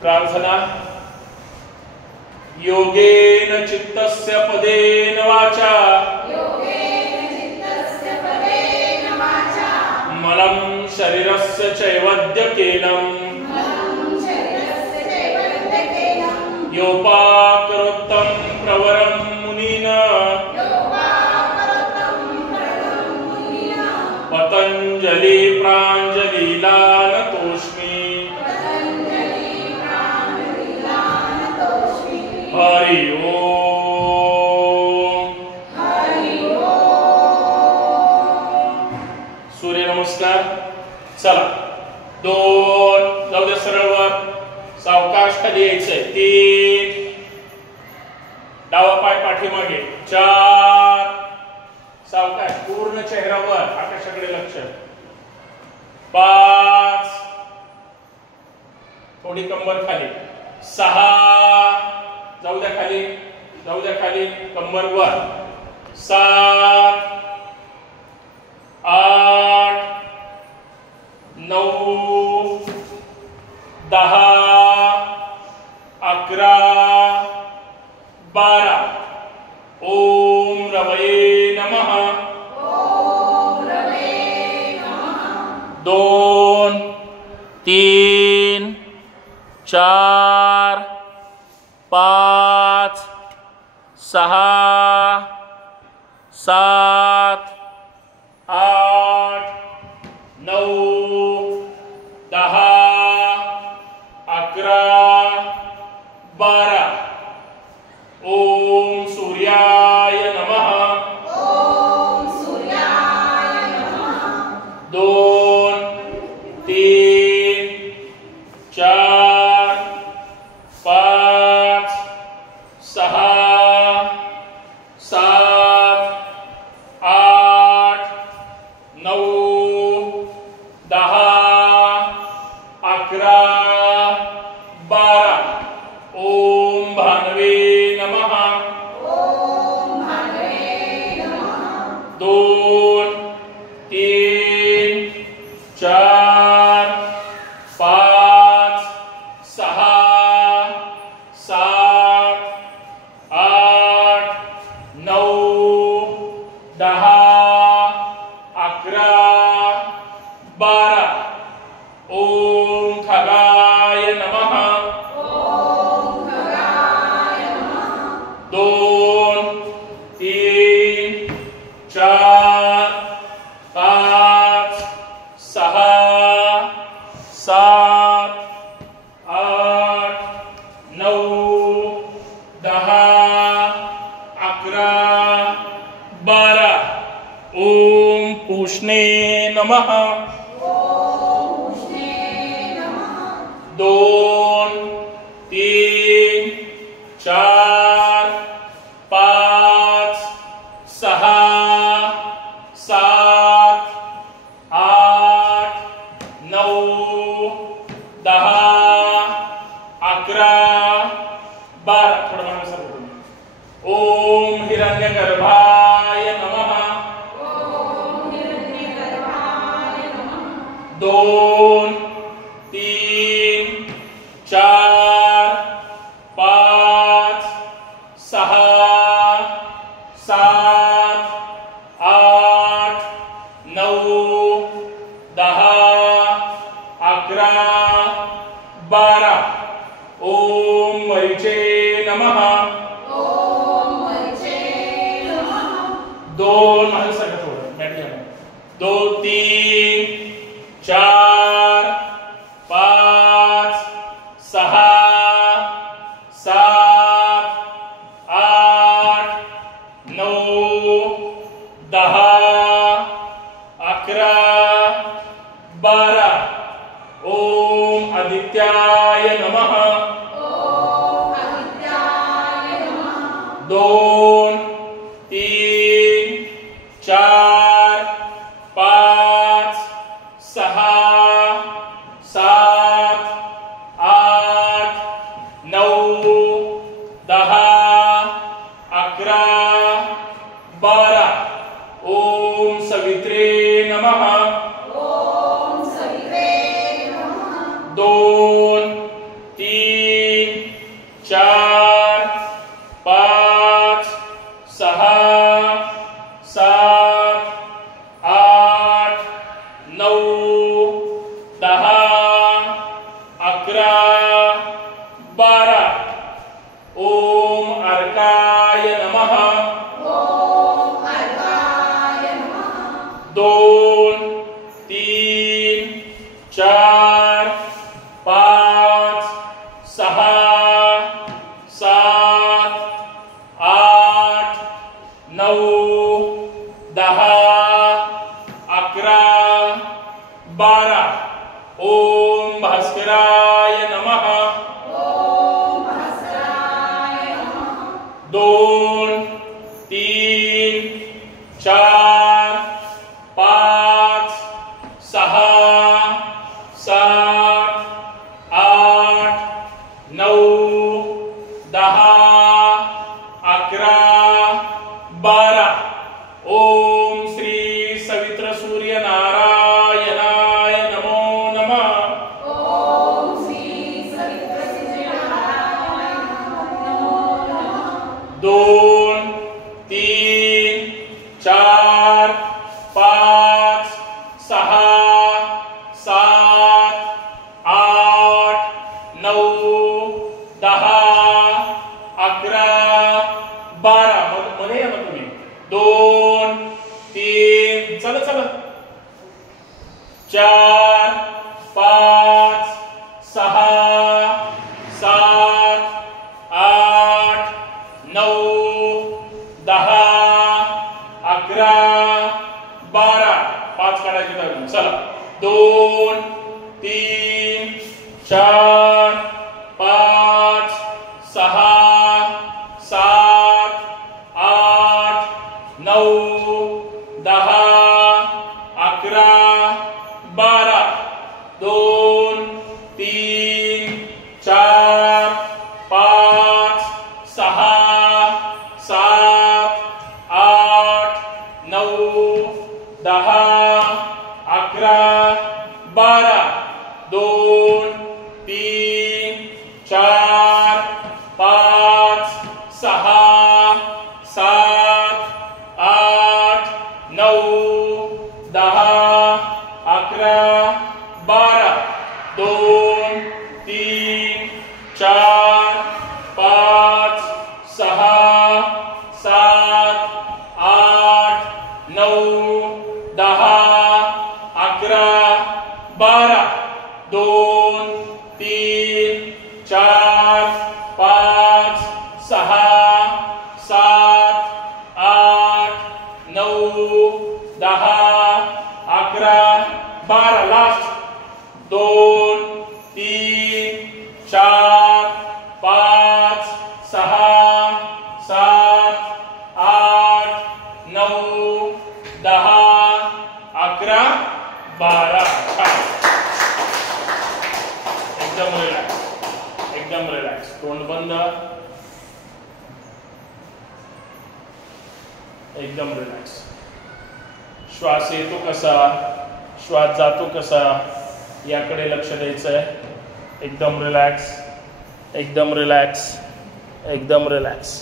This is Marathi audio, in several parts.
प्रार्थना। योगेन चित्तस्य पदेन वाचा मलं शरीरस्य चैवद्यकेनं योपाकरोत्तं प्रवरं मुनिना पतंजलि प्राञ्जलिलानतोऽस्मि। हरि ओम। सूर्य नमस्कार। चला, दोन, जाऊ दे सरळवर, सावकाश खाली यायचंय। तीन, डावा पाय पाठीमागे। चार, सावकाश पूर्ण चेहऱ्यावर, आकाशाकडे लक्ष। पाच, थोडी कंबर खाली। सहा, जाऊ द्या खाली, जाऊ द्या खाली, कंबर वर। सात, आठ, नऊ, 10, 11, 12। ओम रवये नमः। दोन, तीन, चार, 5, 6, 7, 8, 9, 10, 11, 12। ओम सूर्याय नमः। दोन, तीन, चार, 5, 6, 7, 8, 9, 10, 11, 12। ओम भानवे नमः। दोन, तीन, चार, 5, 6, 7, 8, 9, 10, 11, 12। ओम खगाय नमः। दोन, तीन, चार, 5, 6, 7, 8, 9, 10, 11, 12। ओम पूष्णे नमः। दोन, तीन, चार, 5, 6, 7, 8, 9, 10, 11, 12। थोडं मागे सरकून। ओम हिरण्यगर्भाय नमः। दोन, तीन, चार, 5, 6, 7, 8, 9, 10, 11, 12। ओम मरीचे नमः। दोन, मागे सरका थोडं, बॅट घ्या। 2, 3, 4, 5, 6, 7, 8, 9, 10, 11, 12। ओम आदित्याय नमः। दोन, तीन, चार, 5, 6, 7, 8, 9, 10, 11, 12। ओम सवित्रे नमः। दोन, 3 4 5 6 7 8 9 10 11 12 ओम अर्काय नमः ओम अर्काय नमः 2 3 4 5 6 7 8 9 10 11 12 ओम भास्कराय नमः ओम भास्कराय नमः 2 3 4 5 6 7 8 9 10 11 12 ओम श्री सवित्र सूर्य नारायणाय नमो नमः ओम श्री सवित्र सूर्यनारायणाय नमो नमः 2 3 4 5 6 7 8 9 10 11 12 मध्ये या ना तुम्ही 2 3 चला चला 4 5 6 7 8 9 10 11 12 5 काढायचे धरून चला 2 3 4 5 6 7 8 9 10 11 12 2 3 4 5 6 7 8 9 10 11 12 2 3 4 5 6 7 8 9 10 11 12 2 3 4 5 6 7 8 9 10 11 12 2 3 4 5 6 7 8 9 10 11 12 लास्ट 2 3 4 5 6 7 8 9 10 11 12 एकदम रिलॅक्स तोंड बंद एकदम रिलॅक्स श्वास येतो कसा श्वास जातो कसा याकडे लक्ष द्यायचं आहे एकदम रिलॅक्स एकदम रिलॅक्स एकदम रिलॅक्स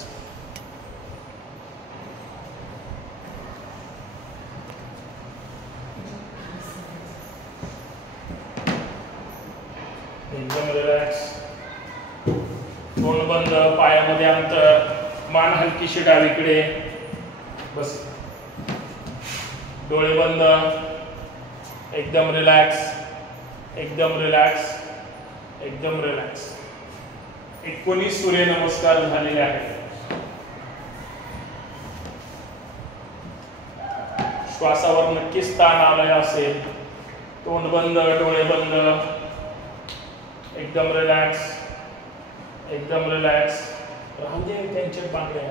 एकदम रिलॅक्स तोंड बंद पायामध्ये अंतर मान हलकीशी डावीकडे बस डोळे बंद एकदम रिलॅक्स एकदम रिलॅक्स एकदम रिलॅक्स 19 सूर्य नमस्कार झालेले आहेत श्वासावर नक्कीच ताण आलाय असेल तोंड बंद डोळे बंद एकदम रिलॅक्स राहू दे त्यांच्या बांगड्या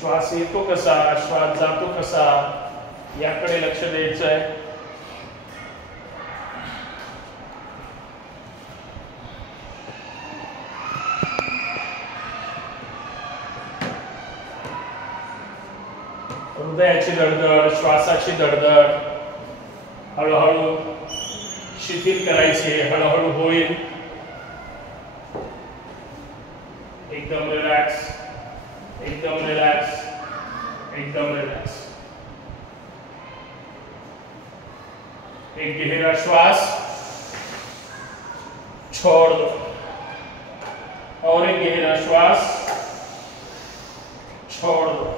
श्वास येतो कसा श्वास जातो कसा याकडे लक्ष द्यायचं आहे हृदयाची धडधड श्वासाची धडधड हळूहळू शिथिल करायचे, हळूहळू होईल. एकदम रिलॅक्स, एकदम रिलॅक्स, एकदम रिलॅक्स. एक गहरा श्वास, छोड़ दो, और एक गहरा श्वास, छोड़ दो.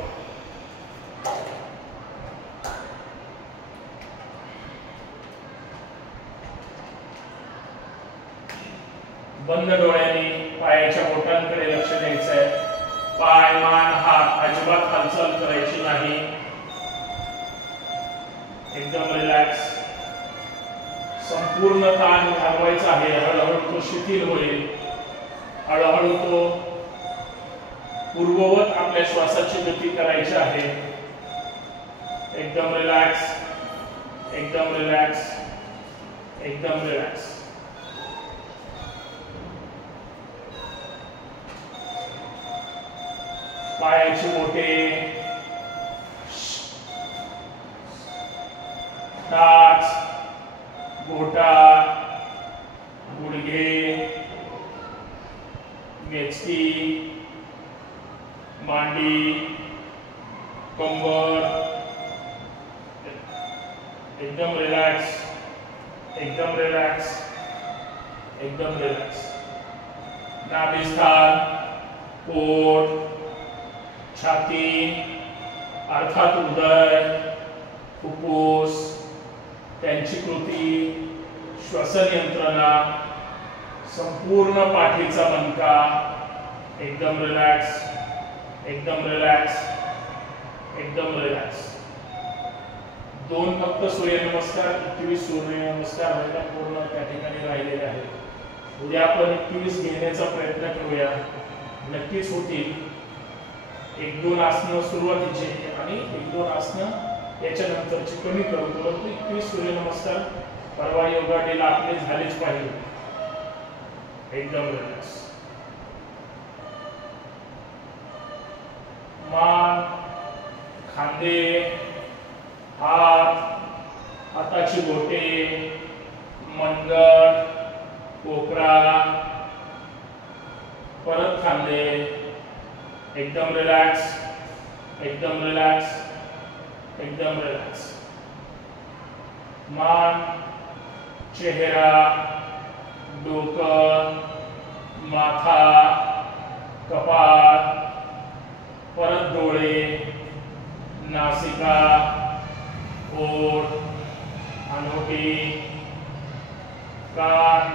बंद डोळ्यांनी पायाच्या बोटांकडे लक्ष द्यायचं आहे. पाय, मान, हात अजिबात हालचाल करायची नाही. एकदम रिलॅक्स. संपूर्ण ताण घालवायचा आहे. हळूहळू तो शिथिल होईल. हळूहळू तो पूर्ववत आपल्या श्वासाची गती करायची आहे. एकदम रिलॅक्स, एकदम रिलॅक्स, एकदम रिलॅक्स. पायाची बोटे, टाच, बोटा, गुडघे, मेचकी, मांडी, कंबर. एकदम रिलॅक्स, एकदम रिलॅक्स, एकदम रिलॅक्स. नाभिस्थान, पोट, छाती, अर्थात हृदय, फुफ्फुस, त्यांची कृती, श्वसन यंत्रणा, संपूर्ण पाठीचा मणका. एकदम रिलॅक्स, एकदम रिलॅक्स, एकदम रिलॅक्स. 2 फक्त सूर्यनमस्कार, 21 सूर्यनमस्कार व्हायला पूर्ण त्या ठिकाणी राहिलेले आहेत. उद्या आपण 21 घेण्याचा प्रयत्न करूया. नक्कीच होतील. 1-2 आसनं सुरुवातीचे आणि 1-2 आसनं याच्या नंतरची कमी करू. परंतु 21 सूर्यनमस्कार परवा योगा डेला आपले झालेच पाहिजे. एकदम रिलॅक्स. मान, खांदे, हात, हाताची बोटे, मनगट, कोपरा, परत खांदे. एकदम रिलॅक्स, एकदम रिलॅक्स, एकदम रिलॅक्स. मान, चेहरा, डोकं, माथा, कपाळ, परत डोळे, नासिका, ओठ, हनुवटी, कान,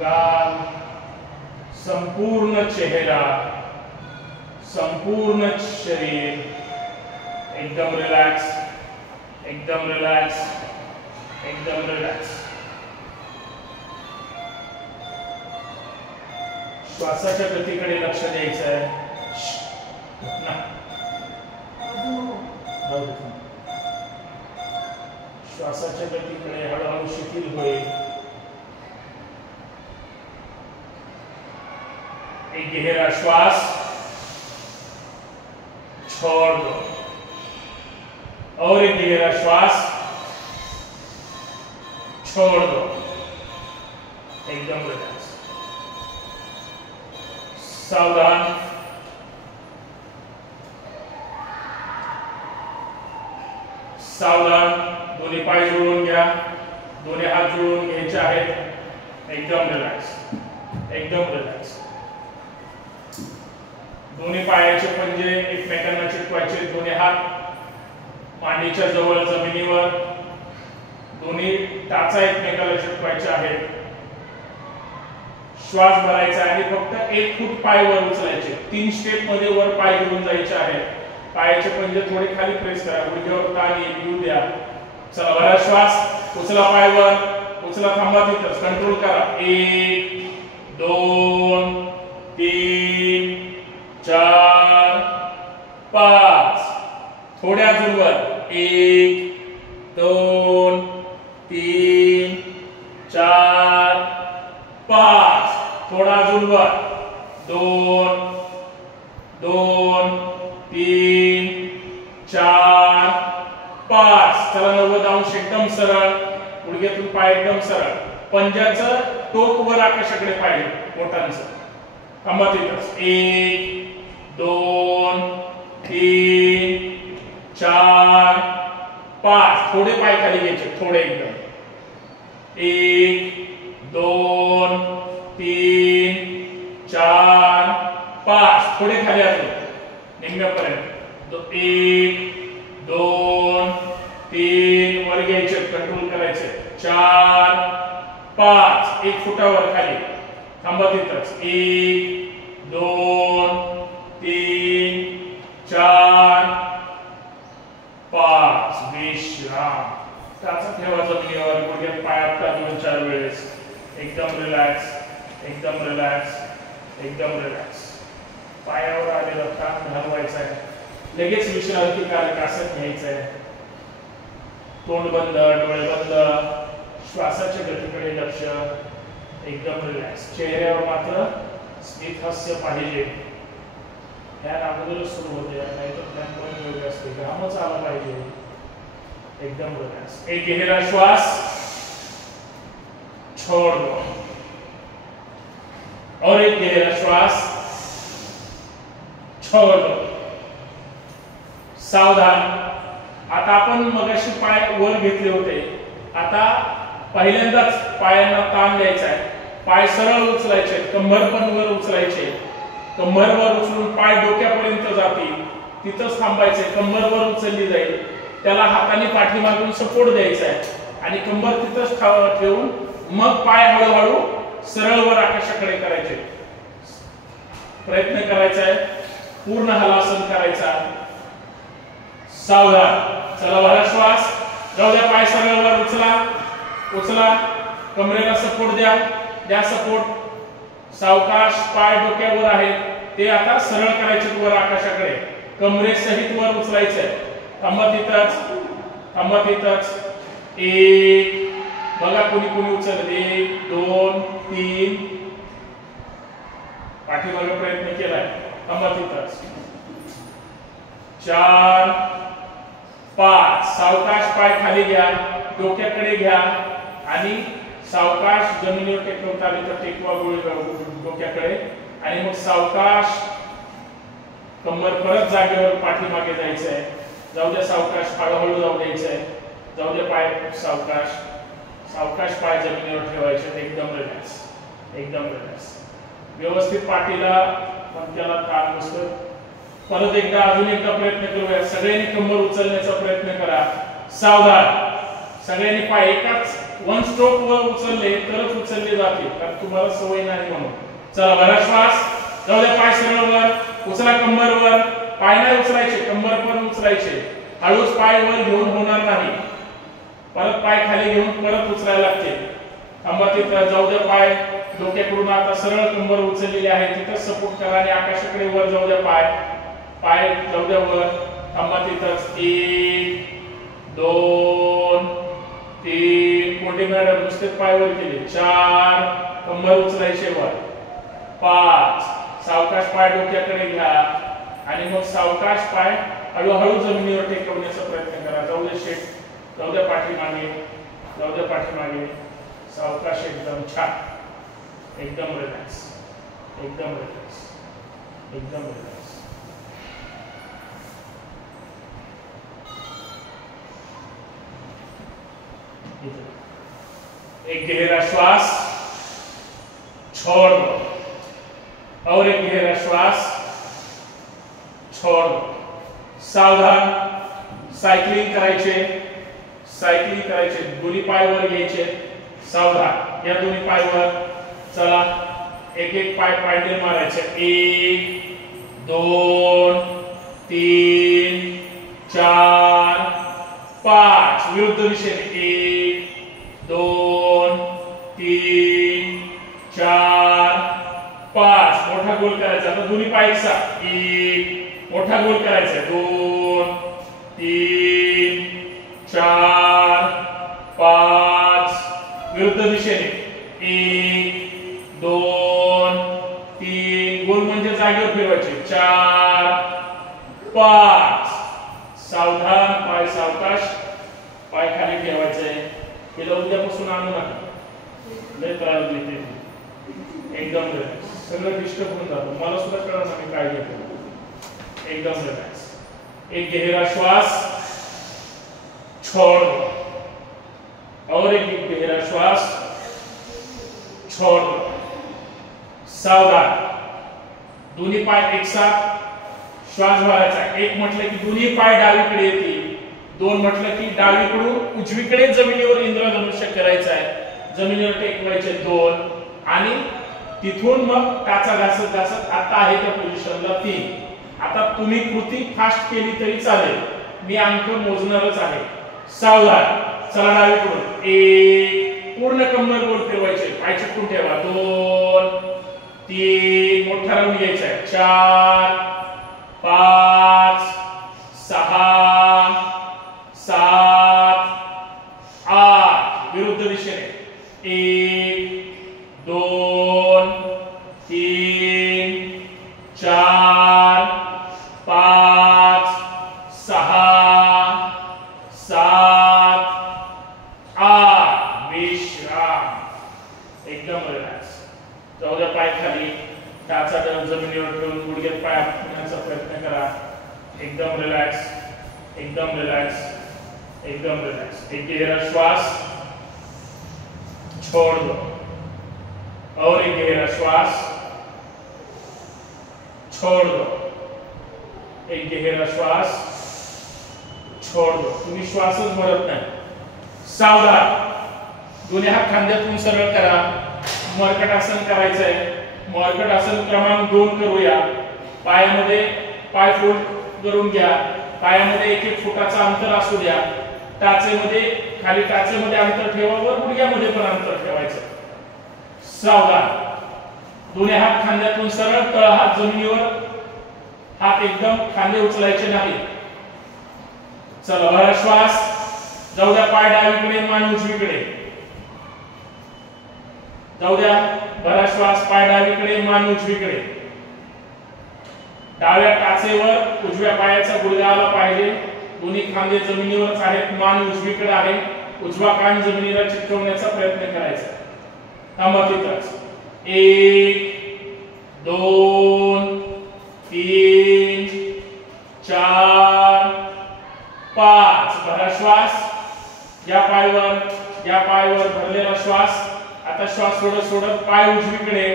गाल, संपूर्ण चेहरा, संपूर्ण शरीर. एकदम रिलॅक्स, एकदम रिलॅक्स, एकदम रिलॅक्स. श्वासाच्या गतीकडे लक्ष द्यायचं आहे. श्वासाच्या गतीकडे हळूहळू शिथिल होईल. एक गहरा श्वास, छोड़ दो, और एक गहरा श्वास, छोड़ दो. एकदम रिलैक्स. सावधान. सावधान. दोन्ही पाय जुळवून घ्या. दोन्ही हात जुळवून घ्यायचे आहेत. एकदम रिलॅक्स, एकदम रिलॅक्स. दोन्ही पायाचे पंजे एकमेकांना चिटकवायचे. दोन्ही हात मांडीच्या जवळ जमिनीवर. दोन्ही टाचा एकमेकाला चिटकवायचे आहेत. श्वास भरायचा आहे. फक्त 1 फूट पाय वर उचलायचे. 3 स्टेप मध्ये वर पाय घेऊन जायचे आहेत. पायाचे पंजे थोडे खाली प्रेस करा. गुडघ्यावर ताण येऊ द्या. चला भरा श्वास. उचला पाय वर. उचला. थांबा तिथंच. कंट्रोल करा. 1 2 3 4 5. थोड्या अजूनवर. 1 2 3 4 5. थोडा अजूनवर. 2 2 3 4 5. चला 90 अंश एकदम सरळ. गुडघ्यातून पाय एकदम सरळ, पंजाचं टोक वर आकाशाकडे पाहिजे बोटांचं. थांबा तिथंच. 1 2 3 4 5. थोडे पाय खाली घ्यायचे, थोडे एकदम. 1 2 3 4 5. थोडे खाली अजून निम्म्यापर्यंत. 1 2 3 वर घ्यायचे, कंट्रोल करायचे. 4 5. 1 फुटावर खाली. थांबा तिथंच. 1 2 3 4 5. विश्राम. टाचा ठेवा जमिनीवर, गुडघ्यात पाय आपटा 2-4 वेळेस. एकदम रिलॅक्स, एकदम रिलॅक्स, एकदम रिलॅक्स. पायावर आलेला ताण घालवायचा आहे. लगेच विश्रांतीकारक आसन घ्यायचं आहे. तोंड बंद, डोळे बंद, श्वासाच्या गतीकडे लक्ष. एकदम रिलॅक्स. चेहऱ्यावर मात्र स्मित हास्य पाहिजे. ह्या अगोदरच सुरू होते, नाही तर प्लॅन पण वेगळे असते. घामच आला पाहिजे. एकदम रिलॅक्स. एक गहरा श्वास छोड़ दो और एक गहरा श्वास छोड़ दो. सावधान. आता आपण मगाशी पाय वर घेतले होते, आता पहिल्यांदाच पायांना ताण द्यायचा आहे. पाय सरळ उचलायचे, कंबर पण वर उचलायचे. कंबर वर उचलून पाय डोक्यापर्यंत जातील, तिथंच थांबायचे. कंबर वर उचलली जाईल, त्याला हाताने पाठीमागून सपोर्ट द्यायचा आहे आणि कंबर तिथंच ठेवून मग पाय हळूहळू सरळ वर आकाशाकडे करायचे. प्रयत्न करायचा आहे, पूर्ण हलासन करायचा. सावधान. चला, भरा श्वास. जाऊ द्या, पाय सरळ वर उचला, उचला. कमरेला सपोर्ट द्या, द्या सपोर्ट. सावकाश. पाय डोक्यावर आहेत, ते आता सरळ करायचे वर आकाशाकडे. कमरेसहित वर उचलायचे. थांबा तिथंच, थांबा तिथंच. 1. बघा कुणी कुणी उचलत. 1 2 3. पाठीमागे प्रयत्न केलाय. थांबा तिथंच. 4 5. सावकाश पाय खाली घ्या, डोक्याकडे घ्या आणि सावकाश जमिनीवर टेकवता आले तर टेकवा डोक्याकडे आणि मग सावकाश कंबर परत जागेवर पाठीमागे जायचंय. जाऊ द्या सावकाश, हळूहळू जाऊ द्यायचंय. जाऊ द्या पाय सावकाश, सावकाश पाय जमिनीवर ठेवायचे. एकदम रिलॅक्स, एकदम रिलॅक्स. व्यवस्थित पाठीला मणक्याला ताण बसतो. परत एकदा अजून एकदा प्रयत्न करूया. सगळ्यांनी कंबर उचलण्याचा प्रयत्न करा. सावधान. सगळ्यांनी पाय एकाच वन स्ट्रोक वर उचलले तरच उचलले जातील, कारण तुम्हाला सवय नाही म्हणून. चला, भरा श्वास. जाऊ द्या पाय सरळ वर, उचला कंबर वर. पाय नाही उचलायचे, कंबर पण उचलायचे. हळूच पाय वर घेऊन होणार नाही. परत पाय खाली घेऊन परत उचलायला लागते. थांबा तिथं. जाऊ द्या पाय डोक्याकडून आता सरळ कंबर उचललेली आहे, तिथं सपोर्ट करा आणि आकाशाकडे वर जाऊ द्या. पाय पाय जाऊ द्या वर. थांबा तिथंच. 1 2 3. कोणते मॅडम नुसते पाय वर केले. 4. कंबर उचलायचे वर. 5. सावकाश पाय डोक्याकडे घ्या आणि मग सावकाश पाय हळूहळू जमिनीवर टेकवण्याचा प्रयत्न करा. जाऊ दे शेट, जाऊ द्या पाठीमागे, जाऊ द्या पाठीमागे. सावकाश. एकदम छान. एकदम रिलॅक्स, एकदम रिलॅक्स, एकदम रिलॅक्स. एक गहरा श्वास छोड़ दो और एक गहरा श्वास छोड़ दो. सावधान. सायकलिंग करायचे, सायकलिंग करायचे. दोन्ही पाय वर घ्यायचे. सावधान. या दोन्ही पाय वर. चला, एक एक पाय पायंडल मारायचे. 1 2 3 4 5. विरुद्ध दिशेने. 1 2 3 4 5. मोठा गोल करायचा. आता दोन्ही पाय एकसाथ. 1. मोठा गोल करायचा. 2 3 4 5. विरुद्ध दिशेने. 1 2 3. गोल म्हणजे जागेवर फिरवायचे. 4 5. सावधान. पाय सावकाश, पाय खाली ठेवायचे. तिला उद्यापासून आणू नका, लय त्रास देते, एकदम रिलॅक्स, सगळं डिस्टर्ब होऊन जातं, मला सुद्धा कळलं ना मी काय घेतो, एकदम रिलॅक्स। एक गहरा श्वास, छोड़ दो, और एक गहरा श्वास, छोड़ दो। सावधान, दोन्ही पाय एक साथ श्वास भरायचा। एक म्हटलं की दोन्ही पाय डावीकडे येतील, दोन म्हटलं की डावीकडून उजवीकडे जमिनीवर इंद्रधनुष्य करायचं आहे, जमिनीवर टेकवायचे दोन, आणि तिथून मग टाचा घासत घासत आता आहे त्या पोझिशनला 3। आता तुम्ही कृती फास्ट केली तरी चालेल, मी अंक मोजणारच आहे। सावधान, चला डावीकडून 1, पूर्ण कंबर गोल फिरवायचे, पाय चिटकून ठेवा, 2, 3, मोठा राऊंड घ्यायचा आहे, 4, 5, 6, 7, 8, विरुद्ध दिशेने 1, 2, 3, 4, 5, 6, 7, 8, विश्राम, एकदम रिलॅक्स। जाऊ द्या पाय खाली, टाचा जमिनीवर ठेवून गुडघ्यात पाय आपटण्याचा प्रयत्न करा, एकदम रिलॅक्स, एकदम रिलॅक्स, एकदम रिलॅक्स। एक गहरा श्वास, छोड़ दो, और एक गहरा श्वास, छोड़ दो, एक गहरा श्वास, छोड़ दो। तुम्ही श्वासच भरत नाही। सावधान, दोन्ही हात खांद्यातून सरळ करा, मर्कट आसन करायचंय। मर्कट आसन क्रमांक 2 करूया। पायामध्ये पाय फोल्ड करून घ्या, पायामध्ये 1-1 फुटाचा अंतर असू द्या, टाचेमध्ये खाली टाचेमध्ये अंतर ठेवा, वर गुडघ्यामध्ये पण अंतर ठेवायचं। सावधान, दोन्ही हात खांद्यातून सरळ, तळ हात जमिनीवर, हात एकदम खांदे उचलायचे नाही। चला भरा श्वास, जाऊ द्या पाय डावीकडे, मान उजवीकडे, जाऊ द्या, भरा श्वास, पाय डावीकडे, मान उजवीकडे, डाव्या टाचेवर उजव्या पायाचा गुडघा आला पाहिजे, दोन्ही खांदे जमिनीवरच आहेत, मान उजवीकडे आहे, उजवा कान जमिनीला चिटकवण्याचा प्रयत्न करायचा। थांबा तिथंच, 1, 2, 3, 4, 5, भरा श्वास, या पायावर भरलेला श्वास। आता श्वास सोडत सोडत पाय उजवीकडे,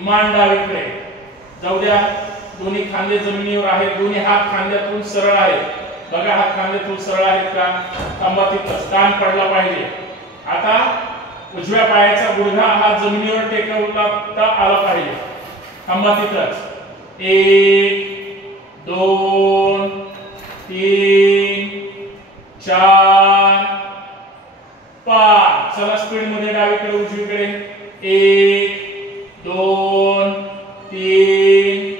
मान डावीकडे, जाऊ द्या, दोन्ही खांदे जमिनीवर आहेत, दोन्ही हात खांद्यातून सरळ आहेत, बघा हात खांद्यातून सरळ आहेत का, थांबा तिथंच, कान पडला पाहिजे। आता उजव्या पायाचा गुडघा हा जमिनीवर टेकवता आला पाहिजे, थांबा तिथंच, 1, 2, 3, 4, 5, चला स्पीड मध्ये डावीकडे उजवीकडे, 1, 2, 3,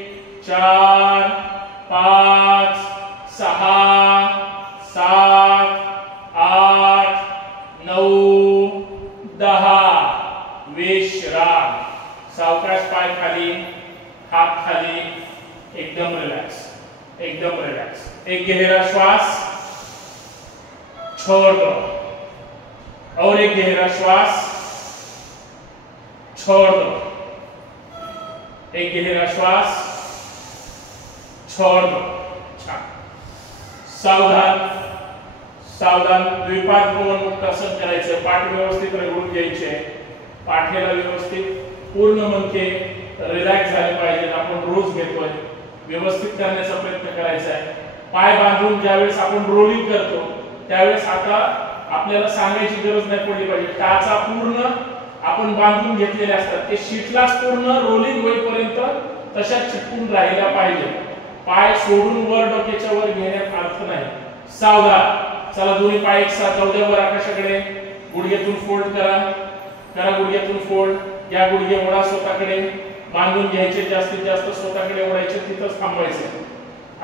4, 5, 6, 7, 8, 9, 10, विश्राम। सावकाश पाय खाली, हात खाली, एकदम रिलॅक्स, एकदम रिलॅक्स। एक गहरा श्वास, छोड़ दो, और एक गहरा श्वास, छोड़ दो, एक गहरा श्वास, छोड़ दो। सावधान, सावधान, द्विपाद पवन मुक्तासन करायचं, पाठ व्यवस्थित रगडून घ्यायचे, पाठीला व्यवस्थित, पूर्ण मनके रिलॅक्स झाले पाहिजे। आपण रोज घेतोय, व्यवस्थित करण्याचा प्रयत्न करायचा आहे। पाय बांधून ज्यावेळेस आपण रोलिंग करतो त्यावेळेस आता आपल्याला सांगायची गरज नाही पडली पाहिजे, टाचा पूर्ण आपण बांधून घेतलेले असतात, ते शीटलाच पूर्ण रोलिंग होईपर्यंत तशाच चिटकून राहिला पाहिजे। पाय सोडून वर डोक्याच्या वर घेण्यात अर्थ नाही। सावधान, चला दोन्ही पाय एक साथ जाऊ द्या वर आकाशाकडे, गुडघ्यातून फोल्ड करा, गुडघ्यातून फोल्ड, या गुडघे ओढा स्वतःकडे, बांधून घ्यायचे, जास्तीत जास्त स्वतःकडे ओढायचे, तिथंच थांबायचं।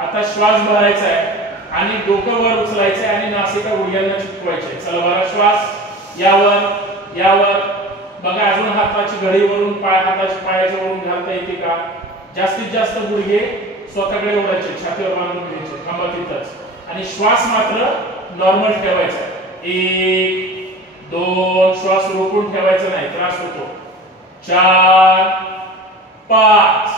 आता श्वास भरायचा आहे आणि डोकं वर उचलायचं आणि नासिका गुडघ्यांना चिटकवायचे। चला भरा श्वास, यावर बघा, अजून हाताची घडी वरून हाताची पायाच्या वरून घालता येते का, जास्तीत जास्त गुडघे स्वतःकडे ओढायचे, छातीवर बांधून घ्यायचे, थांबा तिथंच, आणि श्वास मात्र नॉर्मल ठेवायचा। 1, 2 श्वास रोखून ठेवायचा नाही, त्रास होतो. 4 5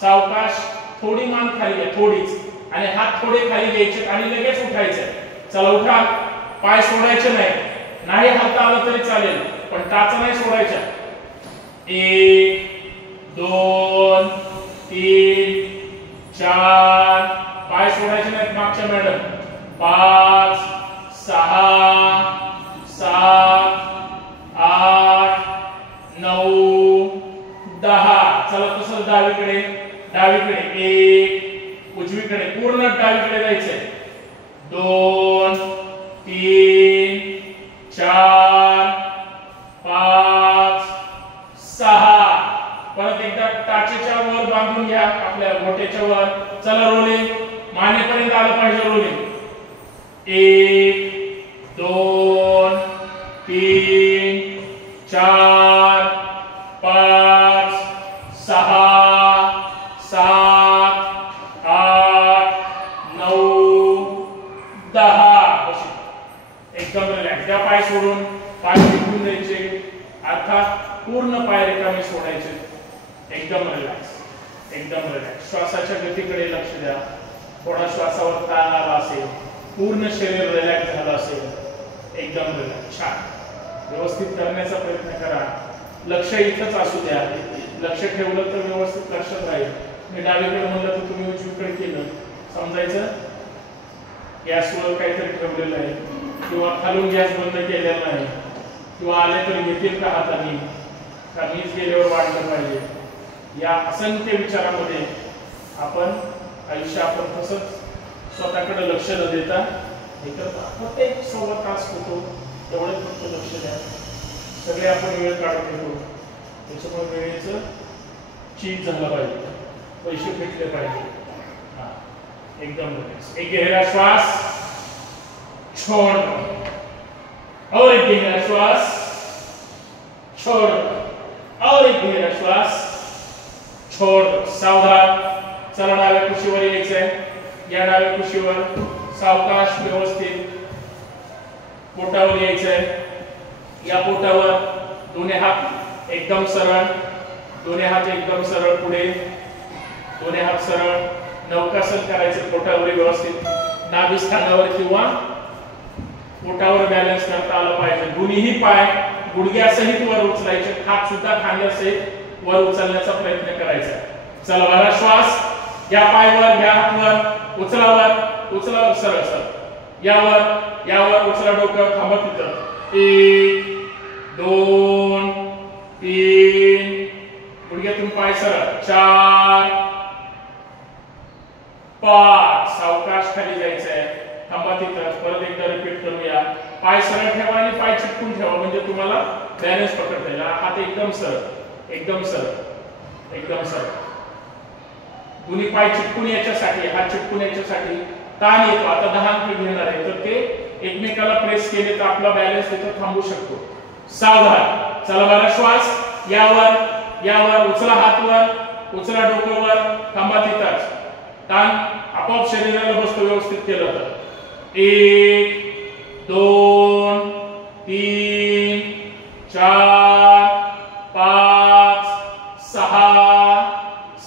सावकाश थोडी मान खाली घ्या, थोडीच, आणि हात थोडे खाली घ्यायचे आणि लगेच उठायचे. चला उठा, पाय सोडायचे नाही, नाही हालता आलं तरी चालेल पण टाचा नाही सोडायच्या. 1 2 3 4 पाय सोडायचे नाहीत मागच्या मॅडम. 5 6 7 8 9 10. चला तसं डावीकडे, डावीकडे 1, उजवीकडे पूर्ण डावीकडे जायचंय. 2 3 4 5 6. परत एकदा टाचेच्या वर बांधून घ्या, आपल्या घोट्याच्या वर. चला रोलिंग, मानेपर्यंत आलं पाहिजे रोलिंग. 1 2 3 4 5 6 7 8 9 10. एकदम रिलॅक्स. त्या पाय सोडून पाय टिकून द्यायचे, अर्थात पूर्ण पाय रिकामे सोडायचे. एकदम रिलॅक्स, एकदम रिलॅक्स. श्वासाच्या गतीकडे लक्ष द्या. थोडा श्वासावर ताण आला असेल, पूर्ण शरीर रिलॅक्स झालं असेल, एकदम रिलॅक्स. छान. व्यवस्थित करण्याचा प्रयत्न करा. लक्ष इथंच असू द्या. लक्ष ठेवलं तर व्यवस्थित लक्षात राहील. मी डावीकडे म्हणलं तर तुम्ही उजवीकडे केलं, समजायचं. गॅसवर काहीतरी ठेवलेलं आहे किंवा खालून गॅस बंद केलेला नाही, किंवा आले तर घेतील का हाताने, का मीच गेल्यावर वाढलं पाहिजे. या असंख्य विचारामध्ये आपण आयुष्य आपण तसंच स्वतःकडे लक्ष न देता हे करता. प्रत्येक 1.25 तास होतो तेवढंच फक्त लक्ष द्या. सगळे आपण वेळ काढून घेतो, त्याच्यामुळे वेळेचं चीज झालं पाहिजे, पैसे भेटले पाहिजे. एकदम रिलैक्स. एक गहरा श्वास छोड़ दो, और एक गहरा श्वास छोड़ दो, और एक गहरा श्वास छोड़ दो. सावधान. चला डाव्या कुशीवर यायचंय. या डाव्या कुशीवर सावकाश व्यवस्थित पोटावर यायचंय. या पोटावर दोन्ही हात एकदम सरळ, दोन्ही हात एकदम सरळ पुढे, दोन्ही हात सरळ. नौकासन करायचं पोटावर व्यवस्थित. नाभी स्थानावर किंवा पोटावर बॅलन्स करता आलं पाहिजे. दोन्ही पाय गुडघ्यासहित वर उचलायचे, हात सुद्धा खांद्यासहित वर उचलण्याचा प्रयत्न करायचा. चला भरा श्वास. या पायवर, या हातवर, उचलावर, उचलावर, सरळ सरळ. यावर, यावर उचला डोकं, थांबा तिथं. 1 2 3 गुडघ्यातून पाय सरळ. 4 5 सावकाश खाली जायचंय, थांबा तिथं. परत एकदा रिपीट करूया. पाय सरळ ठेवा आणि पाय चिटकून ठेवा, म्हणजे तुम्हाला बॅलन्स पकडता येईल. हात एकदम सरळ, एकदम सरळ, एकदम सरळ. दोन्ही पाय चिटकून याच्यासाठी, हात चिटकून याच्यासाठी ताण येतो. आता 10 अंक घेणार आहे, तर ते एकमेकाला प्रेस केले तर आपला बॅलन्स तिथं थांबू शकतो. सावधान. चला बरा श्वास. यावर, यावर उचला, हात वर उचला, डोकं वर, थांबा तिथंच. ताण आपोआप शरीराला बसतो व्यवस्थित केलं तर. 1 2 3 4 5 6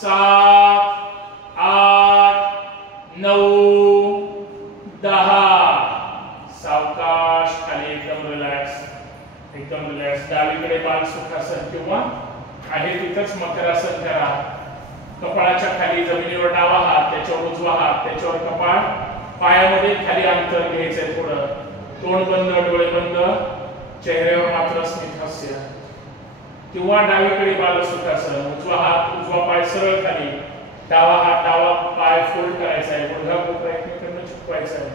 7 8 9 10. सावकाश खाली, एकदम रिलॅक्स, एकदम रिलॅक्स. डावीकडे बाल सुखासन किंवा आहे तिथंच मकरासन करा. कपाळाच्या खाली जमिनीवर डावा हात, त्याच्यावर उजवा हात, त्याच्यावर कपाळ. पायामध्ये खाली अंतर घ्यायचंय थोडं. तोंड बंद, डोळे बंद, चेहऱ्यावर मात्र स्मित हास्य. किंवा डावीकडे बालसुखासन. उजवा हात, उजवा पाय सरळ खाली, डावा हात, डावा पाय फोल्ड करायचा आहे, गुडघा कोपरा एकमेकांना चिपकायचा आहे.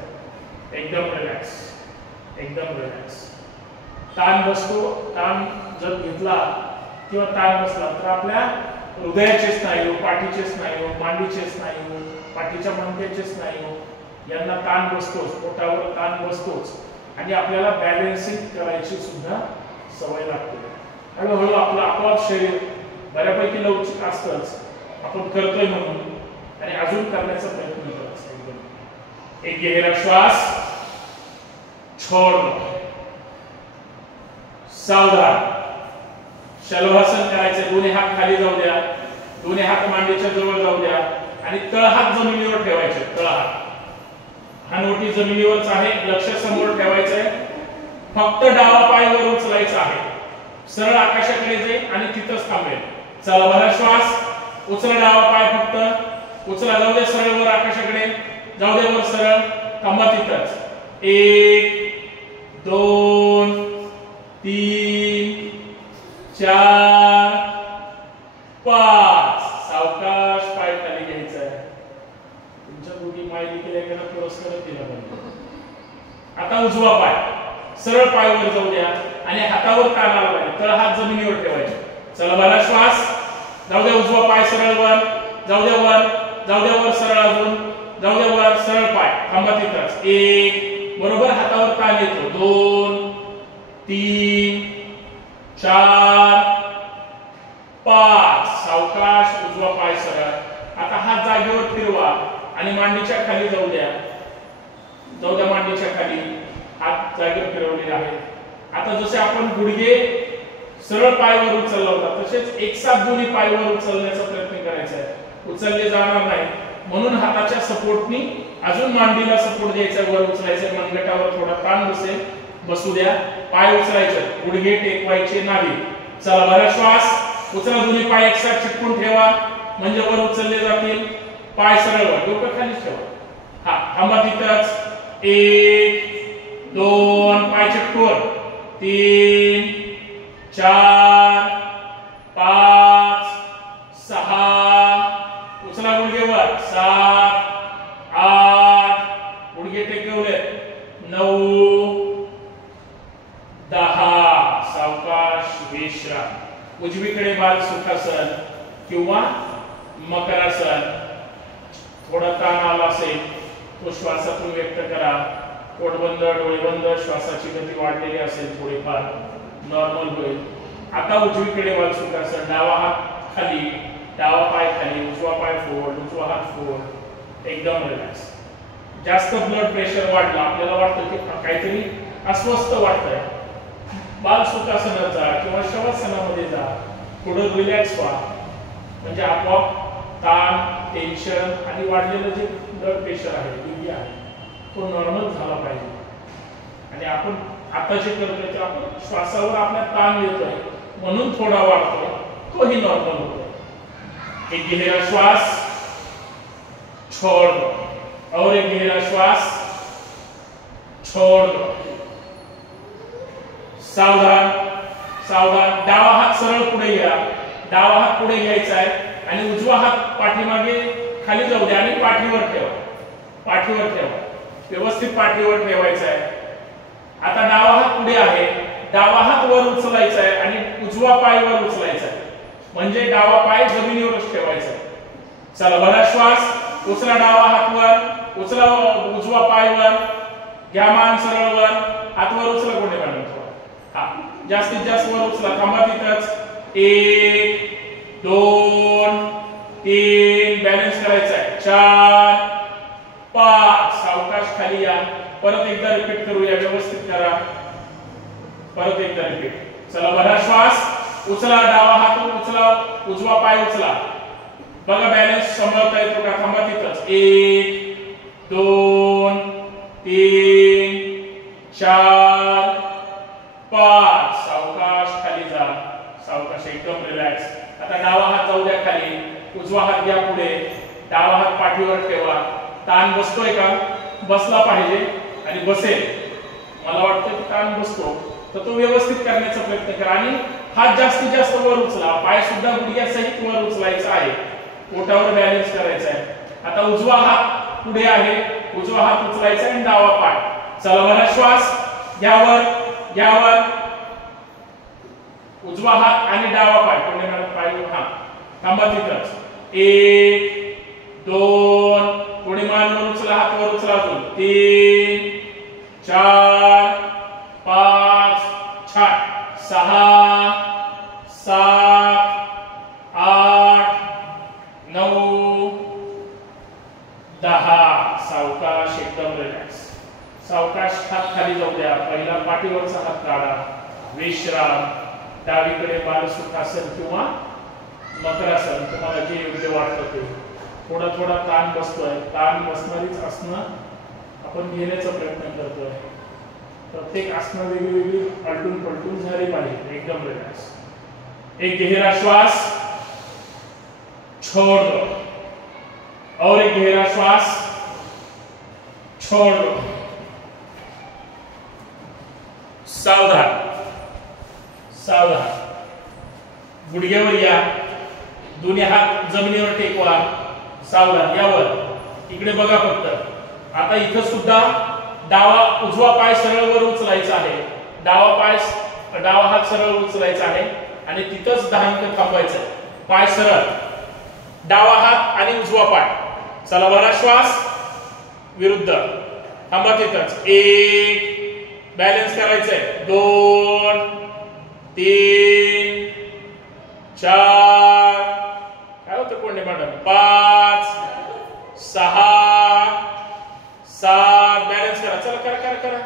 एकदम रिलॅक्स, एकदम रिलॅक्स. ताण बसतो. ताण जर घेतला किंवा ताण बसला तर आपल्या हृदयाचे स्नायू, पाठीचे स्नायू, मांडीचे स्नायू, पाठीच्या मणक्याचे स्नायू यांना ताण बसतोच, पोटावर ताण बसतोच, आणि आपल्याला बॅलन्सिंग करायची सुद्धा सवय लागते. हळूहळू आपलं आपोआप शरीर बऱ्यापैकी लवचिक असतंच, आपण करतोय म्हणून, आणि अजून करण्याचा प्रयत्न करायचा. एक गहरा श्वास छोड़ दो, सावधान. शलभासन करायचं. दोन्ही हात खाली जाऊ द्या, दोन्ही हात मांडीच्या जवळ जाऊ द्या आणि तळहात जमिनीवर ठेवायचे. तळहात हनवटी जमिनीवरच आहे, लक्ष समोर ठेवायचं आहे. फक्त डावा पाय वर उचलायचा आहे, सरळ आकाशाकडे जाईल आणि तिथंच थांबेल. चला भरा श्वास. उचला डावा पाय, फक्त उचला, जाऊ दे सरळ वर आकाशाकडे, जाऊ दे वर सरळ, थांबा तिथंच. 1 2 3 4 5. सावकाश पाय खाली घ्यायचा आहे. तुमच्या दोघी माहिती केल्याकडे पुरस्कार दिला पाहिजे. आता उजवा पाय सरळ पायावर जाऊ द्या आणि हातावर ताण आला पाहिजे, तळ हात जमिनीवर ठेवायचे. चला भरा श्वास. जाऊ द्या उजवा पाय सरळ वर, जाऊ द्या वर, जाऊ द्या वर सरळ, अजून जाऊ द्या वर सरळ पाय, थांबा तिथंच. 1 बरोबर हातावर ताण येतो. 2 3 4 5. सावकाश उजवा पाय सरळ. आता हात जागेवर फिरवा आणि मांडीच्या खाली जाऊ द्या, जाऊ द्या मांडीच्या खाली. हात जागेवर फिरवलेले आहेत. आता जसे आपण गुडघे सरळ पायावर उचलला होता तसेच एकसाथ दोन्ही पायावर उचलण्याचा प्रयत्न करायचा आहे. उचलले जाणार नाही म्हणून हाताच्या सपोर्टनी अजून मांडीला सपोर्ट द्यायचा, वर उचलायचं. मनगटावर थोडा ताण बसेल, बसू द्या. पाय उचलायचे, गुडघे टेकवायचे नाही. चला भरा श्वास. उचला, दोन्ही पाय एकसाथ चिटकून ठेवा म्हणजे वर उचलले जातील. पाय सरळ वर, डोकं खाली ठेवा. हा, थांबा तिथंच. 1 2 पाय चिटकून. 3 4 5 6. उचला गुडघेवर. 7 8 गुडघे टेकवले. 9 10. सावकाश विश्राम. उजवीकडे बाल सुखासन किंवा मकरासन. थोडा ताण आला असेल तो श्वासातून व्यक्त करा. पोट बंद, डोळे बंद. श्वासाची गती वाढलेली असेल थोडीफार, नॉर्मल होईल. आता उजवीकडे बाल सुखासन. डावा हात खाली, डावा पाय खाली, उजवा पाय फोल्ड, उजवा हात फोल्ड. एकदम रिलॅक्स. जास्त ब्लड प्रेशर वाढलं, आपल्याला वाटतं की काहीतरी अस्वस्थ वाटतंय, बाल सुखासनात जा किंवा शवासनामध्ये जा. थोडं रिलॅक्स व्हा म्हणजे आपोआप ताण, टेन्शन आणि वाढलेलं जे ब्लड प्रेशर आहे, बीपी आहे, तो नॉर्मल झाला पाहिजे. आणि आपण आता जे करतोय ते आपण श्वासावर आपल्या ताण देतोय म्हणून थोडा वाढतोय, तोही नॉर्मल होतोय. एक गहरा श्वास, छोड़ दो. और एक गहरा श्वास, छोड़ दो. सावधान, सावधान. डावा हात सरळ पुढे घ्या. डावा हात पुढे घ्यायचा आहे आणि उजवा हात पाठीमागे खाली जाऊ द्या आणि पाठीवर ठेवा. पाठीवर ठेवा, व्यवस्थित पाठीवर ठेवायचा आहे. आता डावा हात पुढे आहे, डावा हात वर उचलायचा आहे आणि उजवा पाय वर उचलायचा आहे म्हणजे डावा पाय जमिनीवरच ठेवायचा आहे. चला भरा श्वास. उचला डावा हात वर, उचला उजवा पाय वर, घ्या मान सरळ वर, हात वर उचला. कोणी मॅडम हा, जास्तीत जास्त वर उचला. थांबा तिथंच. 1 2 3. बॅलन्स करायचा आहे. 4 5. सावकाश खाली या. परत एकदा रिपीट करूया, व्यवस्थित करा. परत एकदा रिपीट. चला भरा श्वास. उचला डावा हात उचला, उजवा पाय उचला. बघा बॅलन्स सांभाळता येतो का. थांबा तिथंच. 1 2 3 4 5. सावकाश खाली जा. सावकाश एकदम रिलॅक्स. आता डावा हात जाऊ द्या खाली, उजवा हात घ्या पुढे, डावा हात पाठीवर ठेवा. ताण बसतोय का. बसला पाहिजे आणि बसेल. मला वाटतं की ताण बसतो तर तो व्यवस्थित करण्याचा प्रयत्न करा आणि हात जास्तीत जास्त वर उचला. पाय सुद्धा गुडघ्यासहित वर उचलायचा आहे. पोटावर बॅलन्स करायचा आहे. आता उजवा हात पुढे आहे, उजवा हात उचलायचा आणि डावा पाय. चला भरा श्वास. घ्यावर, घ्यावर. उजवा हात आणि डावा पाय, पुढे पाय. हा, थांबा तिथंच. 1 2. पुढे मान वर उचला, हात वर उचला. अजून 3 4 5. छान. 6 7 8 9 10. सावकाश एकदम रिलॅक्स. सावकाश हात खाली जाऊ द्या. पहिला पाठीवरचा हात काढा, विश्राम. डावीकडे बालसुखासन किंवा मकरासन, तुम्हाला जे योग्य वाटतं ते. थोडा थोडा ताण बसतोय, ताण बसणारीच आसनं आपण घेण्याचा प्रयत्न करतोय. प्रत्येक आसनं वेगळी पलटून पलटून झाली पाहिजे. एकदम रिलॅक्स. एक गहरा श्वास, छोड़ दो, और एक गहरा श्वास, छोड़ दो. सावधान सावधान. गुडघ्यावर या, दोन्ही हात जमिनीवर टेकवा. सावधान. यावर इकडे बघा फक्त. आता इथं सुद्धा उजवा पाय सरळ वर उचलायचा आहे. डावा हात सरळ उचलायचा आहे आणि तिथंच 10 अंक थांबायचं. पाय सरळ, डावा हात आणि उजवा पाय. चला भरा श्वास, विरुद्ध. थांबा तिथंच. 1, बॅलन्स करायचंय. 2, 3, 4, काय होतं कोणी मॅडम, 5, 6, 7, बॅलन्स करा. चला करा करा करा.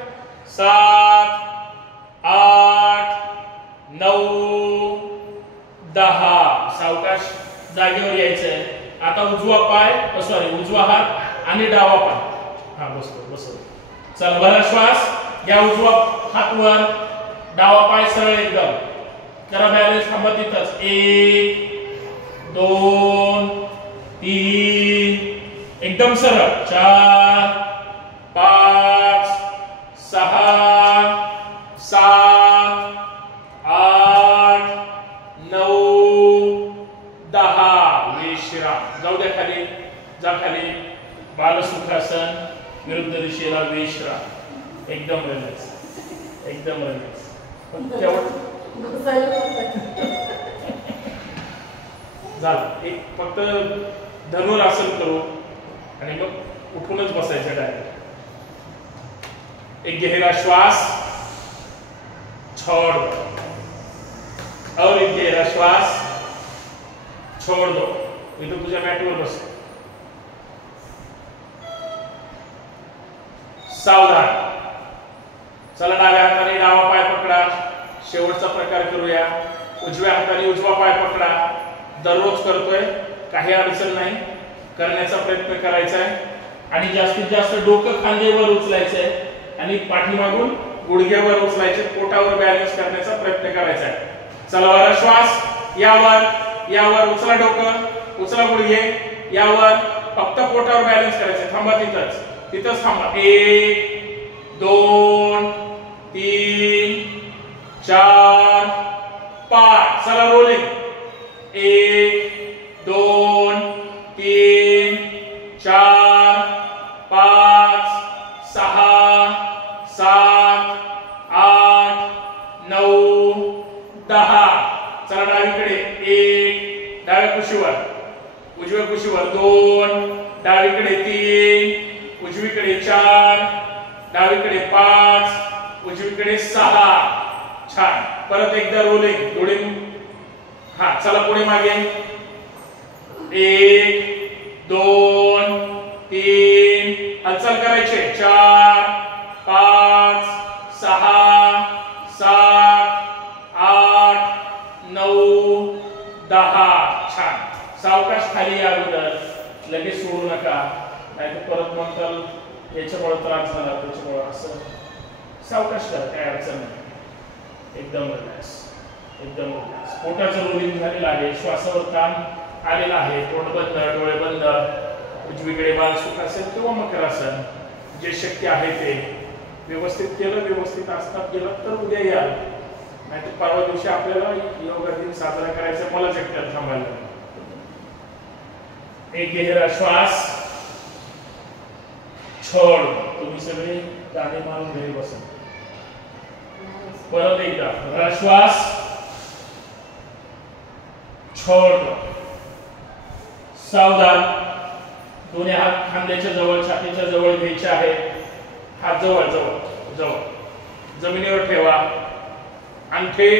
7, 8, 9, 10. सावकाश जागेवर यायचंय. आता उजवा पाय, उजवा हात आणि डावा पाय. हा बसतो. चला भरा श्वास. या उजवा हात वर, डावा पाय सरळ एकदम. करा बॅलन्स. थांबा तिथंच. 1, 2, 3, एकदम सरळ. 4, 5, 6, 7, 8, 9, 10. विश्राम. जाऊ द्या खाली. जा खाली. बालसुखासन, विरुद्ध दिशेला विश्राम. एकदम रिलॅक्स. एकदम रिलॅक्स. झालं. एक फक्त धनुरासन करू आणि मग उठूनच बसायचं डायरेक्ट. एक गहरा श्वास, छोड़ दो, और एक गहरा श्वास, छोड़ दो. इथं तुझ्या मॅटवर बस. सावधान. चला डाव्या हाताने डावा पाय पकडा. शेवटचा प्रकार करूया. उजव्या हाताने उजवा पाय पकडा. दररोज करतोय, काही अडचण नाही. करण्याचा प्रयत्न करायचा आहे. आणि जास्तीत जास्त डोकं खांद्यावर उचलायचंय आणि पाठीमागून गुडघ्यावर उचलायचे. पोटावर बॅलन्स करण्याचा प्रयत्न करायचा आहे. चला वर श्वास. यावर उचला डोकं, उचला गुडघे. यावर फक्त पोटावर बॅलन्स करायचं. थांबा तिथंच थांबा. 1, 2, 3, 4, 5. चला रोलिंग. 1, 2, 3, 4, 5, 6, 7, 8, 9, 10. चला डावीकडे. 1, डाव्या कुशीवर, उजव्या कुशीवर. 2, डावीकडे. 3, उजवीकडे. 4, डावीकडे. 5, उजवीकडे. 6. छान. परत एकदा रोलिंग. डोळे. हा चला पुढे मागे. 1, 2, 3. हालचाल करायचे. 4, 5, 6, 7, 8, 9, 10. छान. सावकाश खाली या. अगोदर लगेच सोडू नका, नाहीतर परत म्हणताल याच्यामुळे त्रास झाला त्याच्यामुळे. असं सावकाश करा, काय अडचण नाही. एकदम रिलॅक्स. एकदम रिलॅक्स. पोटाचं रोलिंग झालेलं आहे. श्वासावर ताण आलेला आहे. तोंड बंद, डोळे बंद. उजवीकडे बालसुखासन किंवा मकरासन, जे शक्य आहे ते व्यवस्थित केलं, व्यवस्थित आसनात गेलं तर उद्या याल. नाहीतर परवा दिवशी आपल्याला योगा दिन साजरा करायचा. मलाच एकट्यात थांबायला. एक गहरा श्वास, छोड़. तुम्ही सगळे गाणे मारून घरी बसा. परत एकदा श्वास, छोड़. सावधान. दोन्ही हात खांद्याच्या जवळ, छातीच्या जवळ घ्यायचे आहेत. हात जवळ जवळ जवळ जमिनीवर ठेवा. अंगठे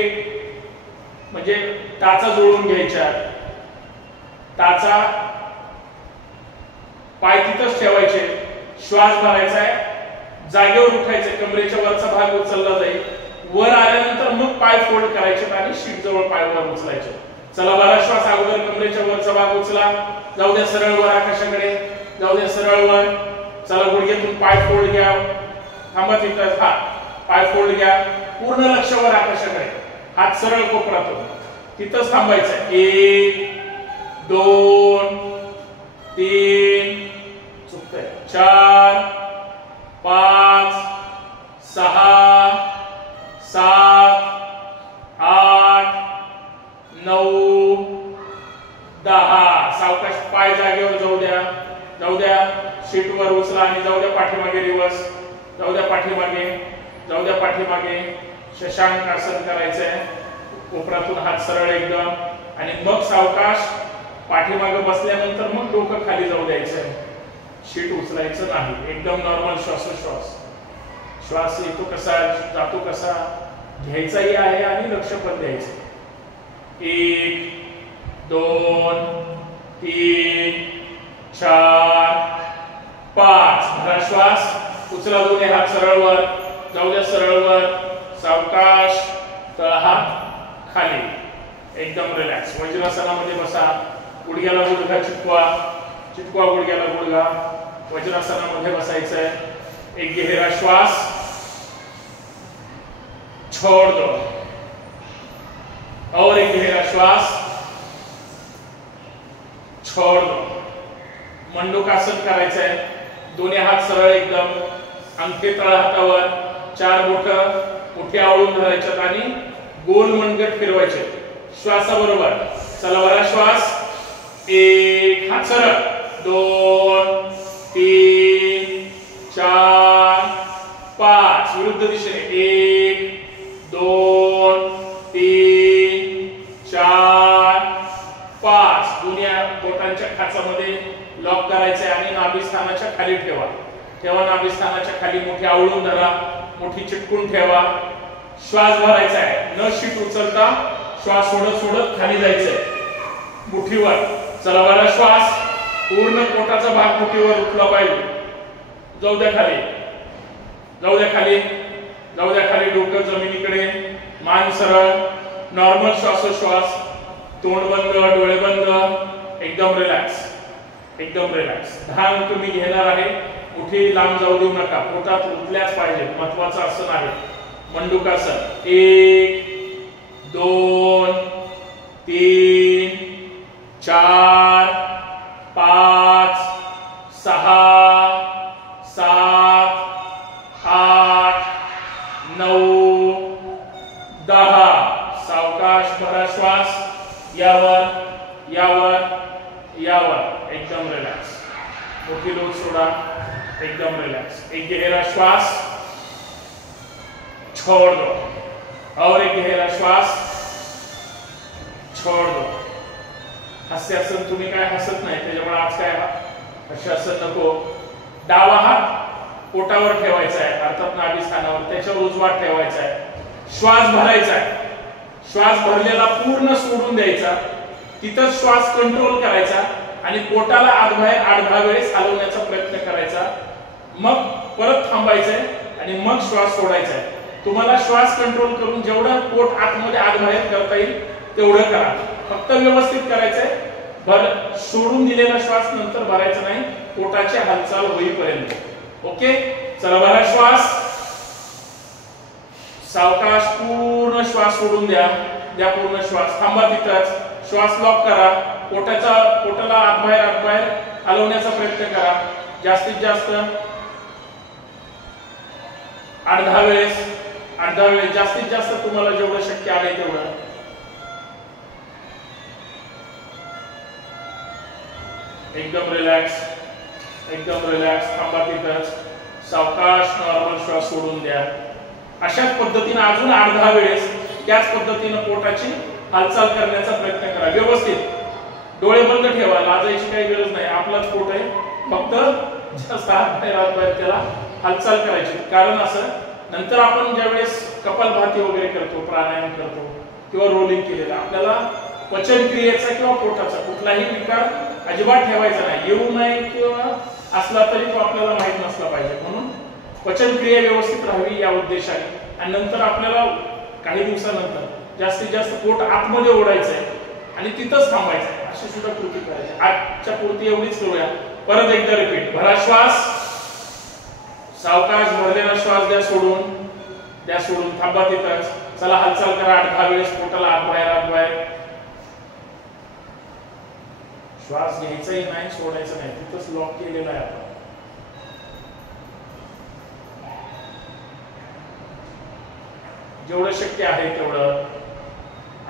म्हणजे टाचा जुळवून घ्यायच्या. टाचा पाय तिथंच ठेवायचे. श्वास भरायचा आहे. जागेवर उठायचे. कमरेच्या वरचा भाग उचलला जाईल वर आल्यानंतर मग पाय फोल्ड करायचे आणि शीट जवळ पाय वर उचलायचे. चला बराच श्वास. अगोदर कमरेच्या वरचा भाग उचला, जाऊ द्या सरळ वर आकाशाकडे, जाऊ द्या सरळ वर. चला गुडघ्यातून पाय फोल्ड घ्या, थांबा तिथं. पाय फोल्ड घ्या, पूर्ण लक्ष वर आकाशाकडे, हात सरळ कोपरातून तिथंच थांबायचं. 1 2 3 चुकतंय 4 5 6 7 8 9 10. सावकाश पाय जागेवर जाऊ द्या, जाऊ द्या. शीट वर उचला आणि जाऊ द्या पाठीमागे. रिवर्स जाऊ द्या पाठीमागे, जाऊ द्या पाठीमागे. शशांक आसन करायचंय. कोपरातून हात सरळ एकदम आणि मग सावकाश पाठीमागे बसल्यानंतर मग डोकं खाली जाऊ द्यायचंय. शीट उचलायचं नाही. एकदम नॉर्मल श्वासोश्वास. श्वास येतो कसा जातो कसा घ्यायचाही आहे आणि लक्ष पण द्यायचं. 1 2 3 4 5. भरा श्वास. उचला दोन्ही हात सरळ वर, जाऊ द्या सरळ वर. सावकाश तळहात खाली, एकदम रिलॅक्स. वज्रासनामध्ये बसा. गुडघ्याला गुडघा चिटकवा, चिटकवा गुडघ्याला गुडघा. वज्रासनामध्ये बसायचंय. एक गहरा श्वास, छोड़ दो. और एक गहरा श्वास, छोड़ दो. मंडूकासन करायचंय. दोन्ही हात सरळ एकदम, अंगठे तळहातावर, 4 बोट मुठी आवळून धरायच्यात आणि गोल मनगट फिरवायचे श्वासाबरोबर. चला बरा श्वास. 1 हात सरळ, 2 3 4 5. विरुद्ध दिशेने 1 2 3 4 5. दोन्ही बोटांच्या खाचामध्ये लॉक करायचे आणि नाभिस्थानाच्या खाली ठेवा. ठेवा नाभिस्थानाच्या खाली. मुठी आवळून धरा, मुठी चिटकून ठेवा. श्वास भरायचा आहे. न शीट उचलता श्वास सोडत सोडत खाली जायचंय मुठीवर. चला बरा श्वास. पूर्ण पोटाचा भाग मुठीवर उठला पाहिजे. जाऊ द्या खाली, जाऊ द्या खाली, जाऊ द्या खाली. डोकं जमिनीकडे, मान सरळ. नॉर्मल श्वासोश्वास. तोंड बंद, डोळे बंद, एकदम रिलॅक्स, एकदम रिलॅक्स. ध्यान तुम्ही घेणार आहे. मुठी लांब जाऊ देऊ नका. पोटात उठल्याच पाहिजे. महत्वाचं आसन आहे मंडूकासन. 1 2 3 4 5 6 7 8 9 10. सावकाश भरा श्वास. यावर यावर यावर, एकदम रिलॅक्स. मुठी लोट सोडा, एकदम रिलॅक्स. एक गहरा श्वास, छोड़ दो. और एक गहरा श्वास, छोड़ दो. हास्यासन तुम्ही काय हसत नाही त्याच्यामुळे आज काय हास्यासन नको. डावा हात पोटावर ठेवायचा आहे, अर्थात नाभिस्थानावर. त्याच्यावर उजवा ठेवायचा आहे. श्वास भरायचा आहे. श्वास भरलेला पूर्ण सोडून द्यायचा. तिथं श्वास कंट्रोल करायचा आणि पोटाला आतबाहेर 8-10 वेळेस हलवण्याचा प्रयत्न करायचा. मग परत थांबायचंय आणि मग श्वास सोडायचा आहे. तुम्हाला श्वास कंट्रोल करून जेवढं पोट आतमध्ये आतबाहेर करता येईल तेवढं करा. फक्त व्यवस्थित करायचंय. सोडून दिलेला श्वास नंतर भरायचा नाही, पोटाची हालचाल होईपर्यंत. ओके. चला भरा श्वास. सावकाश पूर्ण श्वास सोडून द्या. द्या पूर्ण श्वास. थांबा तिथंच. श्वास लॉक करा. पोटाला आतबाहेर हलवण्याचा प्रयत्न करा. जास्तीत जास्त 8-10 वेळेस, 8-10 वेळेस. जास्तीत जास्त तुम्हाला जेवढं शक्य आहे तेवढं. एकदम रिलॅक्स, एकदम रिलॅक्स. थांबा तिथंच. सावकाश नॉर्मल श्वास सोडून द्या. अशाच पद्धतीने अजून 8-10 वेळेस त्याच पद्धतीने पोटाची हालचाल करण्याचा प्रयत्न करा. व्यवस्थित डोळे बंद ठेवा. लाजायची काही गरज नाही. आपलाच पोट आहे. फक्त जास्त हात-पाय त्याला हालचाल करायची. कारण असं नंतर आपण ज्यावेळेस कपालभाती वगैरे करतो, प्राणायाम करतो किंवा रोलिंग केलेलं, आपल्याला पचन क्रियेचा किंवा पोटाचा कुठलाही विकार अजिबात ठेवायचा नाही. येऊ नये किंवा असला तरी तो आपल्याला माहित नसला पाहिजे. म्हणून पचन क्रिया व्यवस्थित राहावी या उद्देशाने आणि नंतर आपल्याला काही दिवसानंतर जास्तीत जास्त पोट आतमध्ये ओढायचं आहे आणि तिथंच थांबायचं आहे. अशी सुद्धा कृती करायची. आजच्या पुरती एवढीच करूया. परत एकदा रिपीट. भरा श्वास, सावकाश भरलेला श्वास द्या सोडून थांबा तिथंच. चला हालचाल करा 8-10 वेळेस पोटाला आत बाहेर. श्वास घ्यायचाही नाही, सोडायचं नाही, तिथंच लॉक केलेला आहे आपण. जेवढं शक्य आहे तेवढं.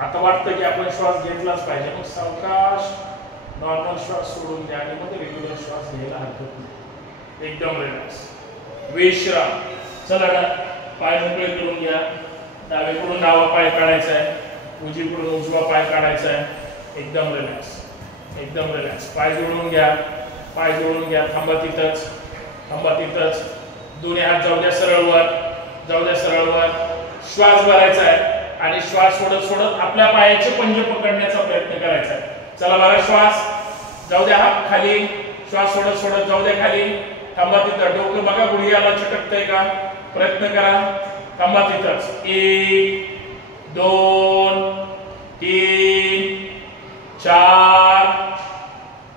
आता वाटतं की आपण श्वास घेतलाच पाहिजे, मग सावकाश नॉर्मल श्वास सोडून द्या आणि मग रेग्युलर श्वास घ्यायला हरकत नाही. एकदम रिलॅक्स, विश्राम. चला पाय मोकळे करून घ्या. डावीकडून डावा पाय काढायचा आहे, उजवीकडून उजवा पाय काढायचा आहे. एकदम रिलॅक्स. पाय जोडून घ्या. थांबा तिथंच. दोन्ही हात जाऊ द्या सरळवर. श्वास भरायचा आहे आणि श्वास सोडत आपल्या पायाचे पंजे पकडण्याचा प्रयत्न करायचा आहे. चला बरा श्वास जाऊ द्या हात खाली. श्वास सोडत जाऊ द्या खाली. थांबा तिथं. डोकं बघा गुडघ्याला चिटकतंय का? प्रयत्न करा. थांबा तिथंच. 1 2 3 4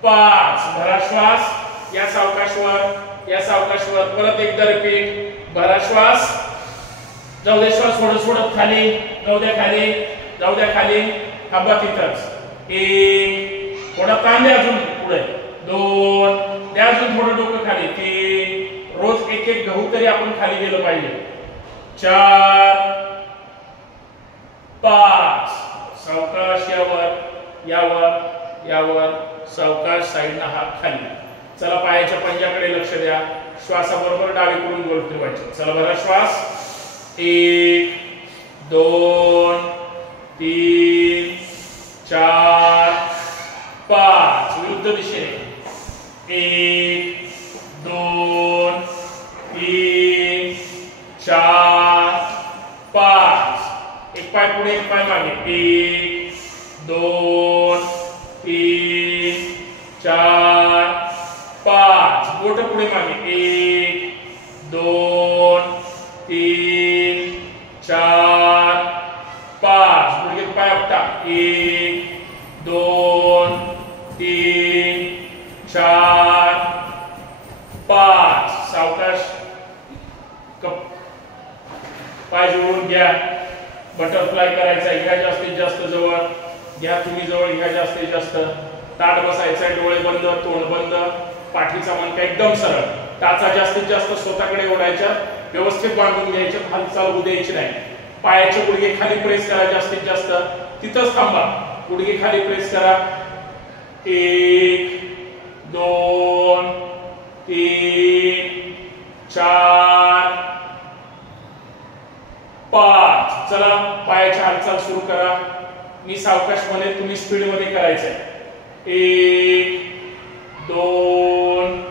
5. भरा श्वास. या सावकाशवर परत एकदा रिपीट. भरा श्वास. जाऊ दे श्वास सोडत खाली. जाऊ द्या खाली. थांबा तिथंच. 1 थोडा ताण द्या अजून पुढे. 2 द्या अजून थोडं डोकं खाली. 3 रोज एक गहू तरी आपण खाली गेलं पाहिजे. 4 5 सावकाश यावर सावकाश साईडना हात खाली. चला पायाच्या पंजाकडे लक्ष द्या. श्वासाबरोबर डावीकडून गोल फिरवायचे. चला बरा श्वास. 1 2 3 4 5 विरुद्ध दिशेने. 1 2 3 4 5. एक पाय पुढे एक पाय मागे. 1 2 3 4 5. बोट पुढे मागे. 1 2 3 4 5. गुडघे पाय आपटा. 1 2 3 4 5. सावकाश पाय जोडून घ्या. बटरफ्लाय करायचा. घ्या जास्तीत जास्त जवळ घ्या. तुम्ही जवळ घ्या जास्तीत जास्त. ताट बसायचा. डोळे बंद, तोंड बंद. पाठीचा मणका एकदम सरळ. टाचा जास्तीत जास्त स्वतःकडे ओढायच्या. व्यवस्थित बांधून घ्यायचे. हालचाल होऊ द्यायची नाही. पायाचे गुडघे खाली प्रेस करा जास्तीत जास्त. तिथंच थांबा. गुडघे खाली प्रेस करा. 1 2 3 4 5. चला पायाची हालचाल सुरू करा. मी सावकाश मध्ये, तुम्ही स्पीड मध्ये करायचंय. 1 2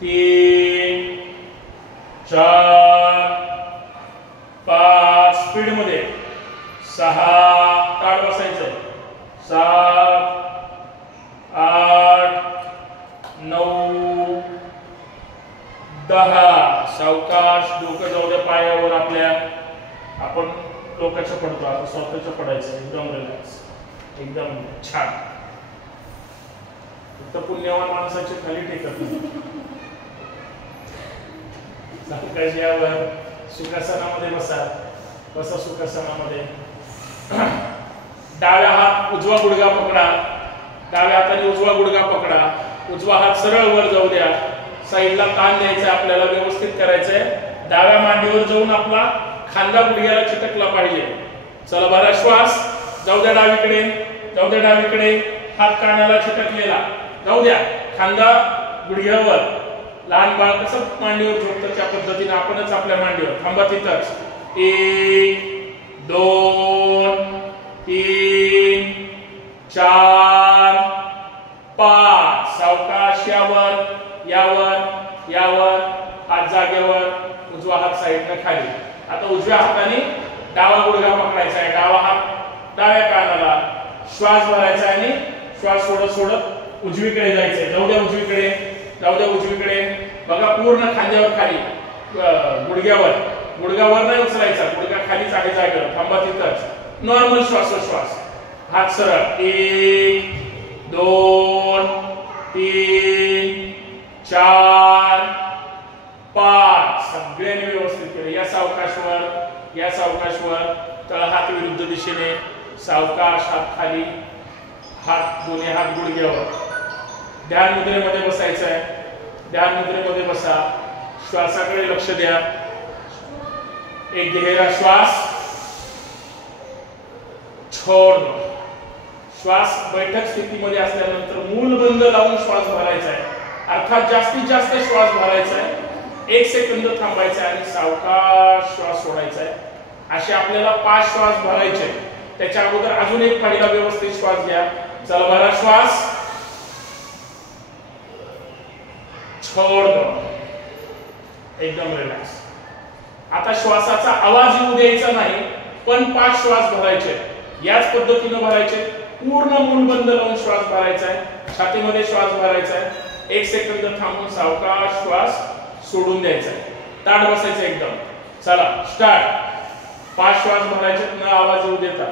3 4 5. स्पीड मध्ये. 6 ताट बसायचंय. 7 8 9 10. सावकाश. डोकं जाऊ द्या पायावर आपल्या. आपण डोक्याचं पडतो, आता स्वतःचं पडायचं. एकदम रिलॅक्स. एकदम छान. फक्त पुण्यवान माणसाचे खाली टेकत नाही. सावकाश यावर. सुखासनामध्ये बसा सुखासनामध्ये. डाव्या हात उजवा गुडघा पकडा. डाव्या हाताने उजवा गुडघा पकडा. उजवा हात सरळ वर जाऊ द्या. साईडला ताण द्यायचा आपल्याला. व्यवस्थित करायचंय. डाव्या मांडीवर जाऊन आपला खांदा गुडघ्याला चिटकला पाहिजे. चला बरा श्वास. जाऊ द्या डावीकडे. हात कानाला चिटकलेला. जाऊ द्या. खांदा गुडघ्यावर. लहान बाळ कसं मांडीवर झोपतं त्या पद्धतीने आपणच आपल्या मांडीवर. थांबा तिथंच. 1 2 3 4 5. सावकाश यावर. हात जागेवर. उजवा हात साईडने खाली. आता उजव्या हाताने डावा गुडघा पकडायचा आहे. डावा हात डाव्या कानाला. श्वास भरायचा आणि श्वास सोडत उजवीकडे जायचंय. जाऊ द्या उजवीकडे. बघा पूर्ण खांद्यावर खाली, गुडघ्यावर. गुडघा वर नाही उचलायचा, गुडघा खालीच आहे जागेवर, थांबा तिथंच. नॉर्मल श्वासोश्वास. हात सरळ. 1 2 3 4 5. सगळ्यांनी व्यवस्थित केलं. या सावकाशवर, या सावकाशवर. तळ हात विरुद्ध दिशेने, सावकाश. हात खाली, हात दोन्ही हात गुडघ्यावर. ध्यान मुद्रेमध्ये बसायचं आहे. ध्यान मुद्रेमध्ये बसा. श्वासाकडे लक्ष द्या. एक गहरा श्वास, छोड़ दो. श्वास बैठक स्थितीमध्ये असल्यानंतर मूल बंद लावून श्वास भरायचा आहे. अर्थात जास्तीत जास्त श्वास भरायचा आहे. 1 सेकंद थांबायचा आणि सावकाश श्वास सोडायचा आहे. असे आपल्याला 5 श्वास भरायचे. त्याच्या अगोदर अजून एक पहिला व्यवस्थित श्वास घ्या. चला भरा श्वास, छोड़ दो. एकदम रिलॅक्स. आता श्वासाचा आवाज येऊ द्यायचा नाही, पण 5 श्वास भरायचे. याच पद्धतीने भरायचे. पूर्ण मूल बंद लावून श्वास भरायचा आहे. छातीमध्ये श्वास भरायचा आहे. 1 सेकंद थांबून सावकाश श्वास सोडून द्यायचा आहे. ताठ बसायचं एकदम. चला स्टार्ट. 5 श्वास भरायचे, न आवाज येऊ देता.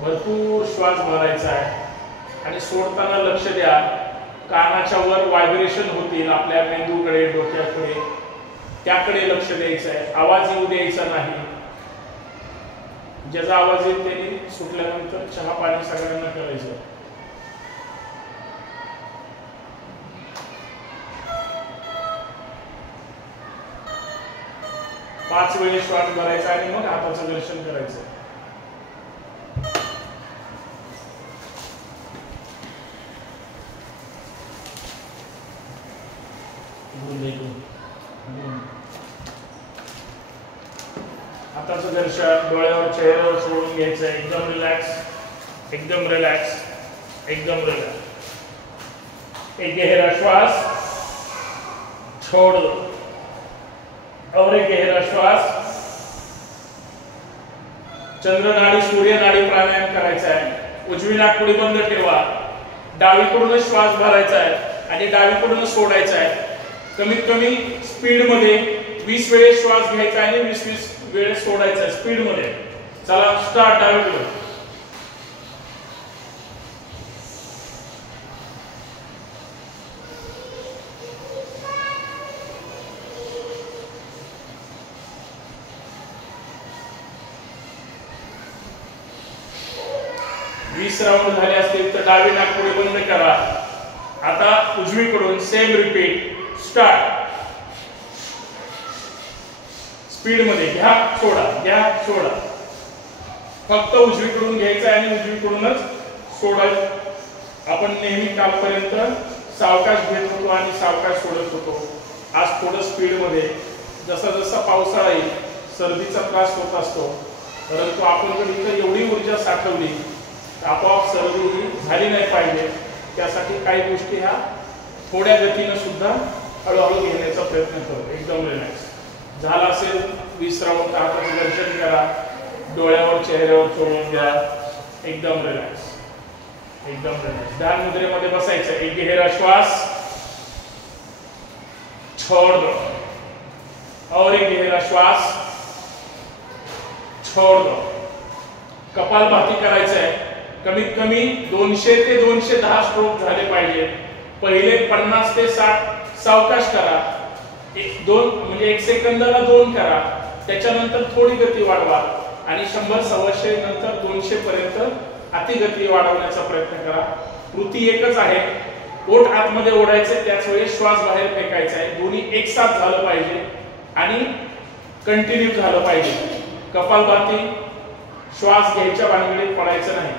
भरपूर श्वास भरायचा आहे आणि सोडताना लक्ष द्या. कानाच्या वर व्हायब्रेशन होतील आपल्या मेंदूकडे, डोक्याकडे, त्याकडे लक्ष द्यायचं आहे. आवाज येऊ द्यायचा नाही. ज्याचा आवाज येईल त्याने सुटल्यानंतर चहा पाणी सगळ्यांना करायचं. पाच वेळे श्वास भरायचा आणि मग हाताचं दर्शन करायचं. हाताचं दर्शन डोळ्यावर, चेहऱ्यावर सोडून घ्यायचं. एकदम रिलॅक्स, एकदम रिलॅक्स, एकदम रिलॅक्स. एक गहरा श्वास, छोड़ दो. और एक गहरा श्वास. चंद्र नाडी, सूर्य नाडी प्राणायाम करायचा आहे. उजवी नाकपुडी बंद ठेवा. डावीकडूनच श्वास भरायचा आहे आणि डावीकडूनच सोडायचा आहे. कमीत कमी स्पीड मध्ये 20 वेळेस श्वास घ्यायचा आणि 20 वेळेस सोडायचा स्पीड मध्ये. चला स्टार्ट. डावीकडून. राऊंड झाले असतील तर डावी नाकपुडी बंद करा. आता उजवीकडून सेम रिपीट. स्टार्ट. स्पीड मध्ये घ्या, सोडा, घ्या, सोडा. फक्त उजवीकडून घ्यायचं आणि उजवीकडूनच सोडायचं. आपण नेहमी कालपर्यंत सावकाश घेत होतो आणि सावकाश सोडत होतो. आज थोडं स्पीड मध्ये. जसा जसा पावसाळा येईल सर्दीचा त्रास होत असतो, परंतु आपण जर इथं एवढी ऊर्जा साठवली आपोआप सर्दी ही झाली नाही पाहिजे. त्यासाठी काही गोष्टी ह्या थोड्या गतीने सुद्धा हळूहळू घेण्याचा प्रयत्न करू. एकदम रिलॅक्स. झाला असेल 20 राऊंड हाताचं दर्शन करा. डोळ्यावर, चेहऱ्यावर सोडून द्या. एकदम रिलॅक्स, एकदम रिलॅक्स. ध्यान मुद्रेमध्ये बसायचं. एक गहरा श्वास, छोड़ दो. और एक गहरा श्वास, छोड़ दो. कपालभाती करायचं आहे. कमीत कमी 200 ते 210 स्ट्रोक झाले पाहिजे. पहिले 50 ते 60 सावकाश करा. 1 सेकंदाला 2 करा. त्याच्यानंतर थोडी गती वाढवा आणि 100-125 नंतर 200 पर्यंत अति गती वाढवण्याचा प्रयत्न करा. कृती एकच आहे. ओठ आतमध्ये ओढायचे, त्याच वेळी श्वास बाहेर फेकायचा आहे. दोन्ही एकसाथ झालं पाहिजे आणि कंटिन्यू झालं पाहिजे. कपालभाती, श्वास घ्यायच्या भानगडीत पडायचं नाही.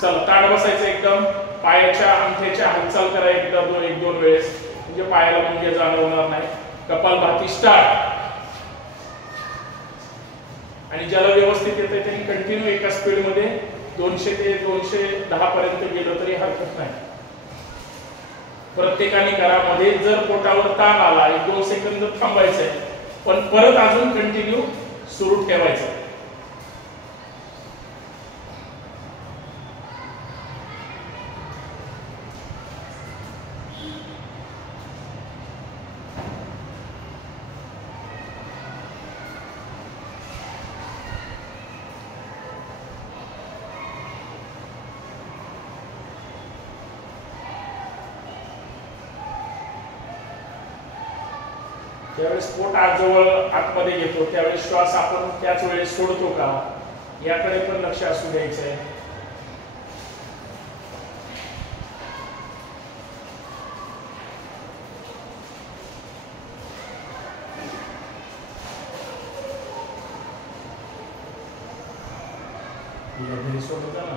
चल ताठ बसायचं एकदम. पायाच्या अंगठ्याच्या हालचाल करा एकदा 1-2 वेळेस, म्हणजे पायाला मुंग्या जाणवणार नाही. कपालभाती स्टार्ट. आणि ज्याला व्यवस्थित येते त्यांनी कंटिन्यू एका स्पीड मध्ये 200 ते 210 पर्यंत गेलो तरी हरकत नाही. प्रत्येकाने करा. मध्ये जर पोटावर ताण आला 1-2 सेकंद थांबायचंय, पण परत अजून कंटिन्यू सुरू ठेवायचं. ज्यावेळेस पोट आजवळ आतमध्ये घेतो त्यावेळेस श्वास आपण त्याच वेळेस सोडतो का, याकडे पण लक्ष असू द्यायचं आहे. घरी सोडता ना.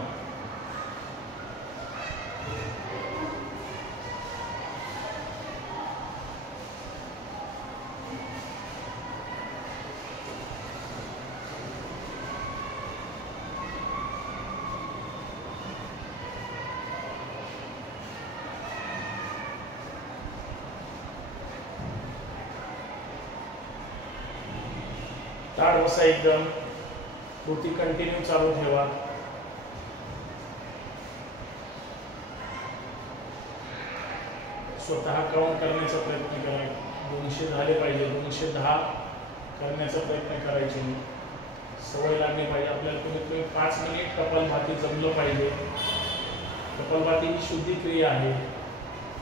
ताड बसा एकदम. कृती कंटिन्यू चालू ठेवा. स्वतः काउंट करण्याचा प्रयत्न करा. 200 झाले पाहिजे. 210 करण्याचा प्रयत्न करायचे. सवय लागली पाहिजे आपल्याला. कमीत कमी 5 मिनिट कपालभाती जमलं पाहिजे. कपालभाती ही शुद्धी क्रिया आहे,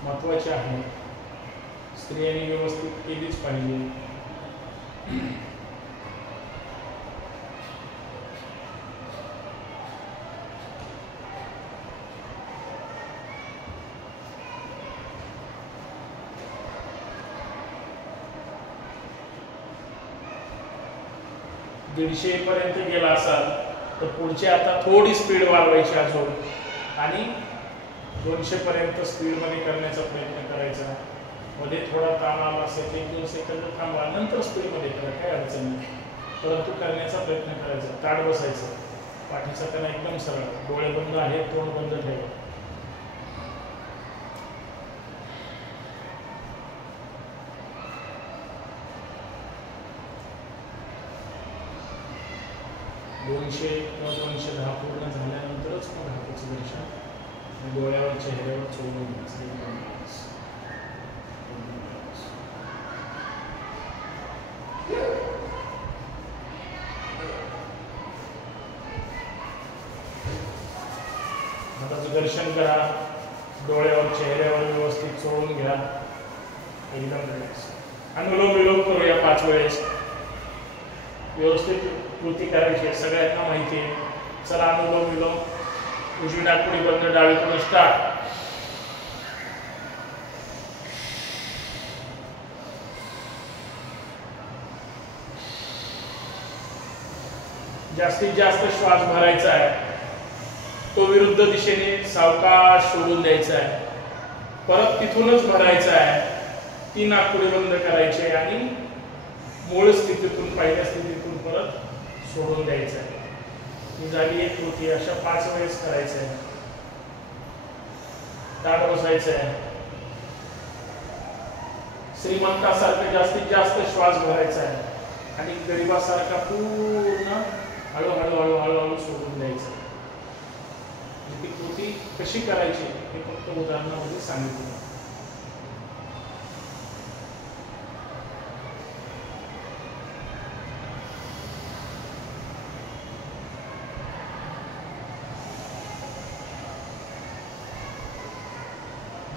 महत्वाची आहे. स्त्रियांनी व्यवस्थित केलीच पाहिजे. दीडशे पर्यंत गेला असाल तर पुढची आता थोडी स्पीड वाढवायची अजून आणि 200 पर्यंत स्पीड मध्ये करण्याचा प्रयत्न करायचा. मध्ये थोडा ताण आला असेल 1-2 सेकंद थांबा, नंतर स्पीड मध्ये करा, काय अडचण नाही. परंतु करण्याचा प्रयत्न करायचा. ताड बसायचं. पाठीचा कणा एकदम सरळ. डोळे बंद आहेत, तोंड बंद ठेवा. दोनशे किंवा 210 पूर्ण झाल्यानंतरच मग हाताचं दर्शन डोळ्यावर चेहऱ्यावर चोळून घ्यायचं. हाताचं दर्शन करा. डोळ्यावर चेहऱ्यावर व्यवस्थित चोळून घ्या. एकदम रिलॅक्स. अनुलोम विलोम करूया 5 वेळेस. व्यवस्थित कृती करायची. सगळ्यांना माहिती आहे. चला अनुलोम विलोम. उजवी नाकपुडी बंद, डावीकडून स्टार्ट. जास्तीत जास्त श्वास भरायचा आहे. तो विरुद्ध दिशेने सावकाश सोडून द्यायचा आहे. परत तिथूनच भरायचा आहे. ती नाकपुडी बंद करायची आणि मूळ स्थितीतून, पहिल्या स्थितीतून परत सोडून द्यायचं आहे. ही झाली एक कृती. अशा 5 वेळेस करायचं आहे. ताट बसायचं आहे. श्रीमंतासारखं जास्तीत जास्त श्वास भरायचा आहे आणि गरिबासारखा पूर्ण हळूहळू हळूहळू हळू सोडून द्यायचं. ती कृती कशी करायची हे फक्त उदाहरणामध्ये सांगितलं.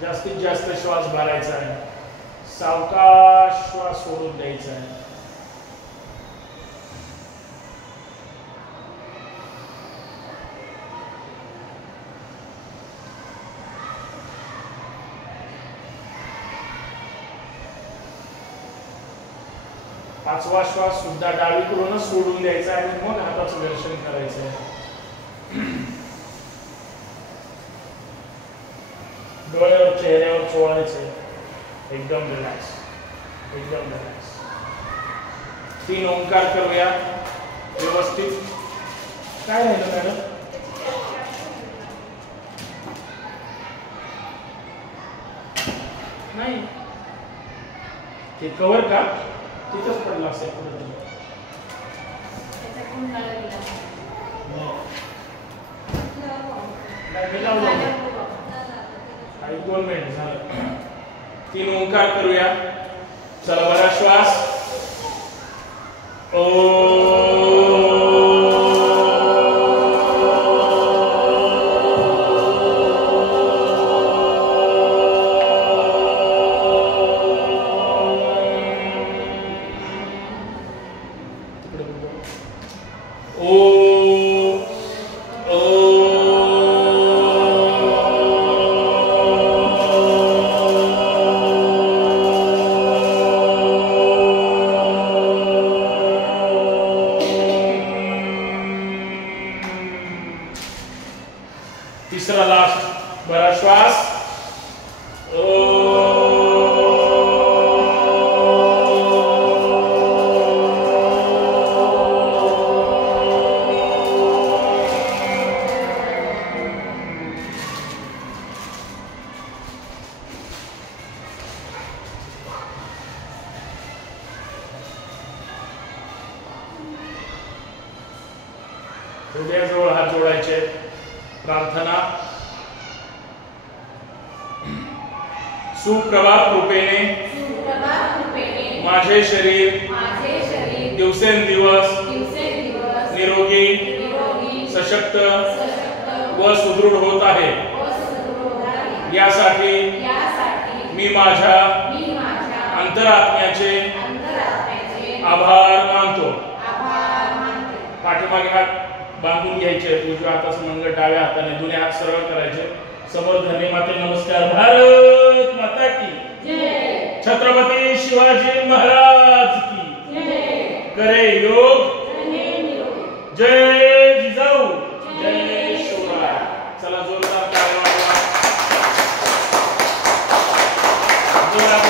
जास्तीत जास्त श्वास भरायचा आहे. सावकाश श्वास सोडून द्यायचा आहे. पाचवा श्वास सुद्धा डावीकडूनच सोडून द्यायचा आणि मग हाताचं दर्शन करायचं आहे. डोळ्यावर चेहऱ्यावर चोळायचे. एकदम रिलॅक्स. एकदम रिलॅक्स. 3 ओंकार करूया व्यवस्थित. काय राहिलं मॅडम? नाही ते कवर का तिथंच पडलं असेल कुठं. आणि 2 मिनिट झालं. 3 ओंकार करूया. चला बरा श्वास. हृदयाजवळ हात जोडायचे. प्रार्थना. सुप्रभात कृपेने माझे शरीर दिवसेंदिवस निरोगी सशक्त व सुदृढ होत आहे. यासाठी मी माझ्या अंतरात्म्याचे आभार मानतो. पाठीमागे हात बांधून घ्यायचे. उजव्या हाताचं मनगट डाव्या हाताने दोन्ही हात सरळ करायचे. समोर धन्य माते नमस्कार. भारत माता की जय. छत्रपती शिवाजी महाराज की जय. करे योग जय जिजाऊ जय शिवराय. चला जोरदार टाळ्या वाजवा. जोरात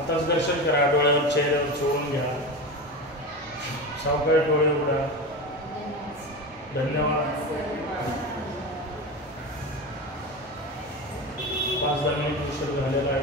आताच दर्शन करा. डोळ्यावर चेहऱ्यावर चोळून घ्या. सावकाश डोळे उघडा. धन्यवाद. 5-10 मिनिट उशीर झालेला आहे.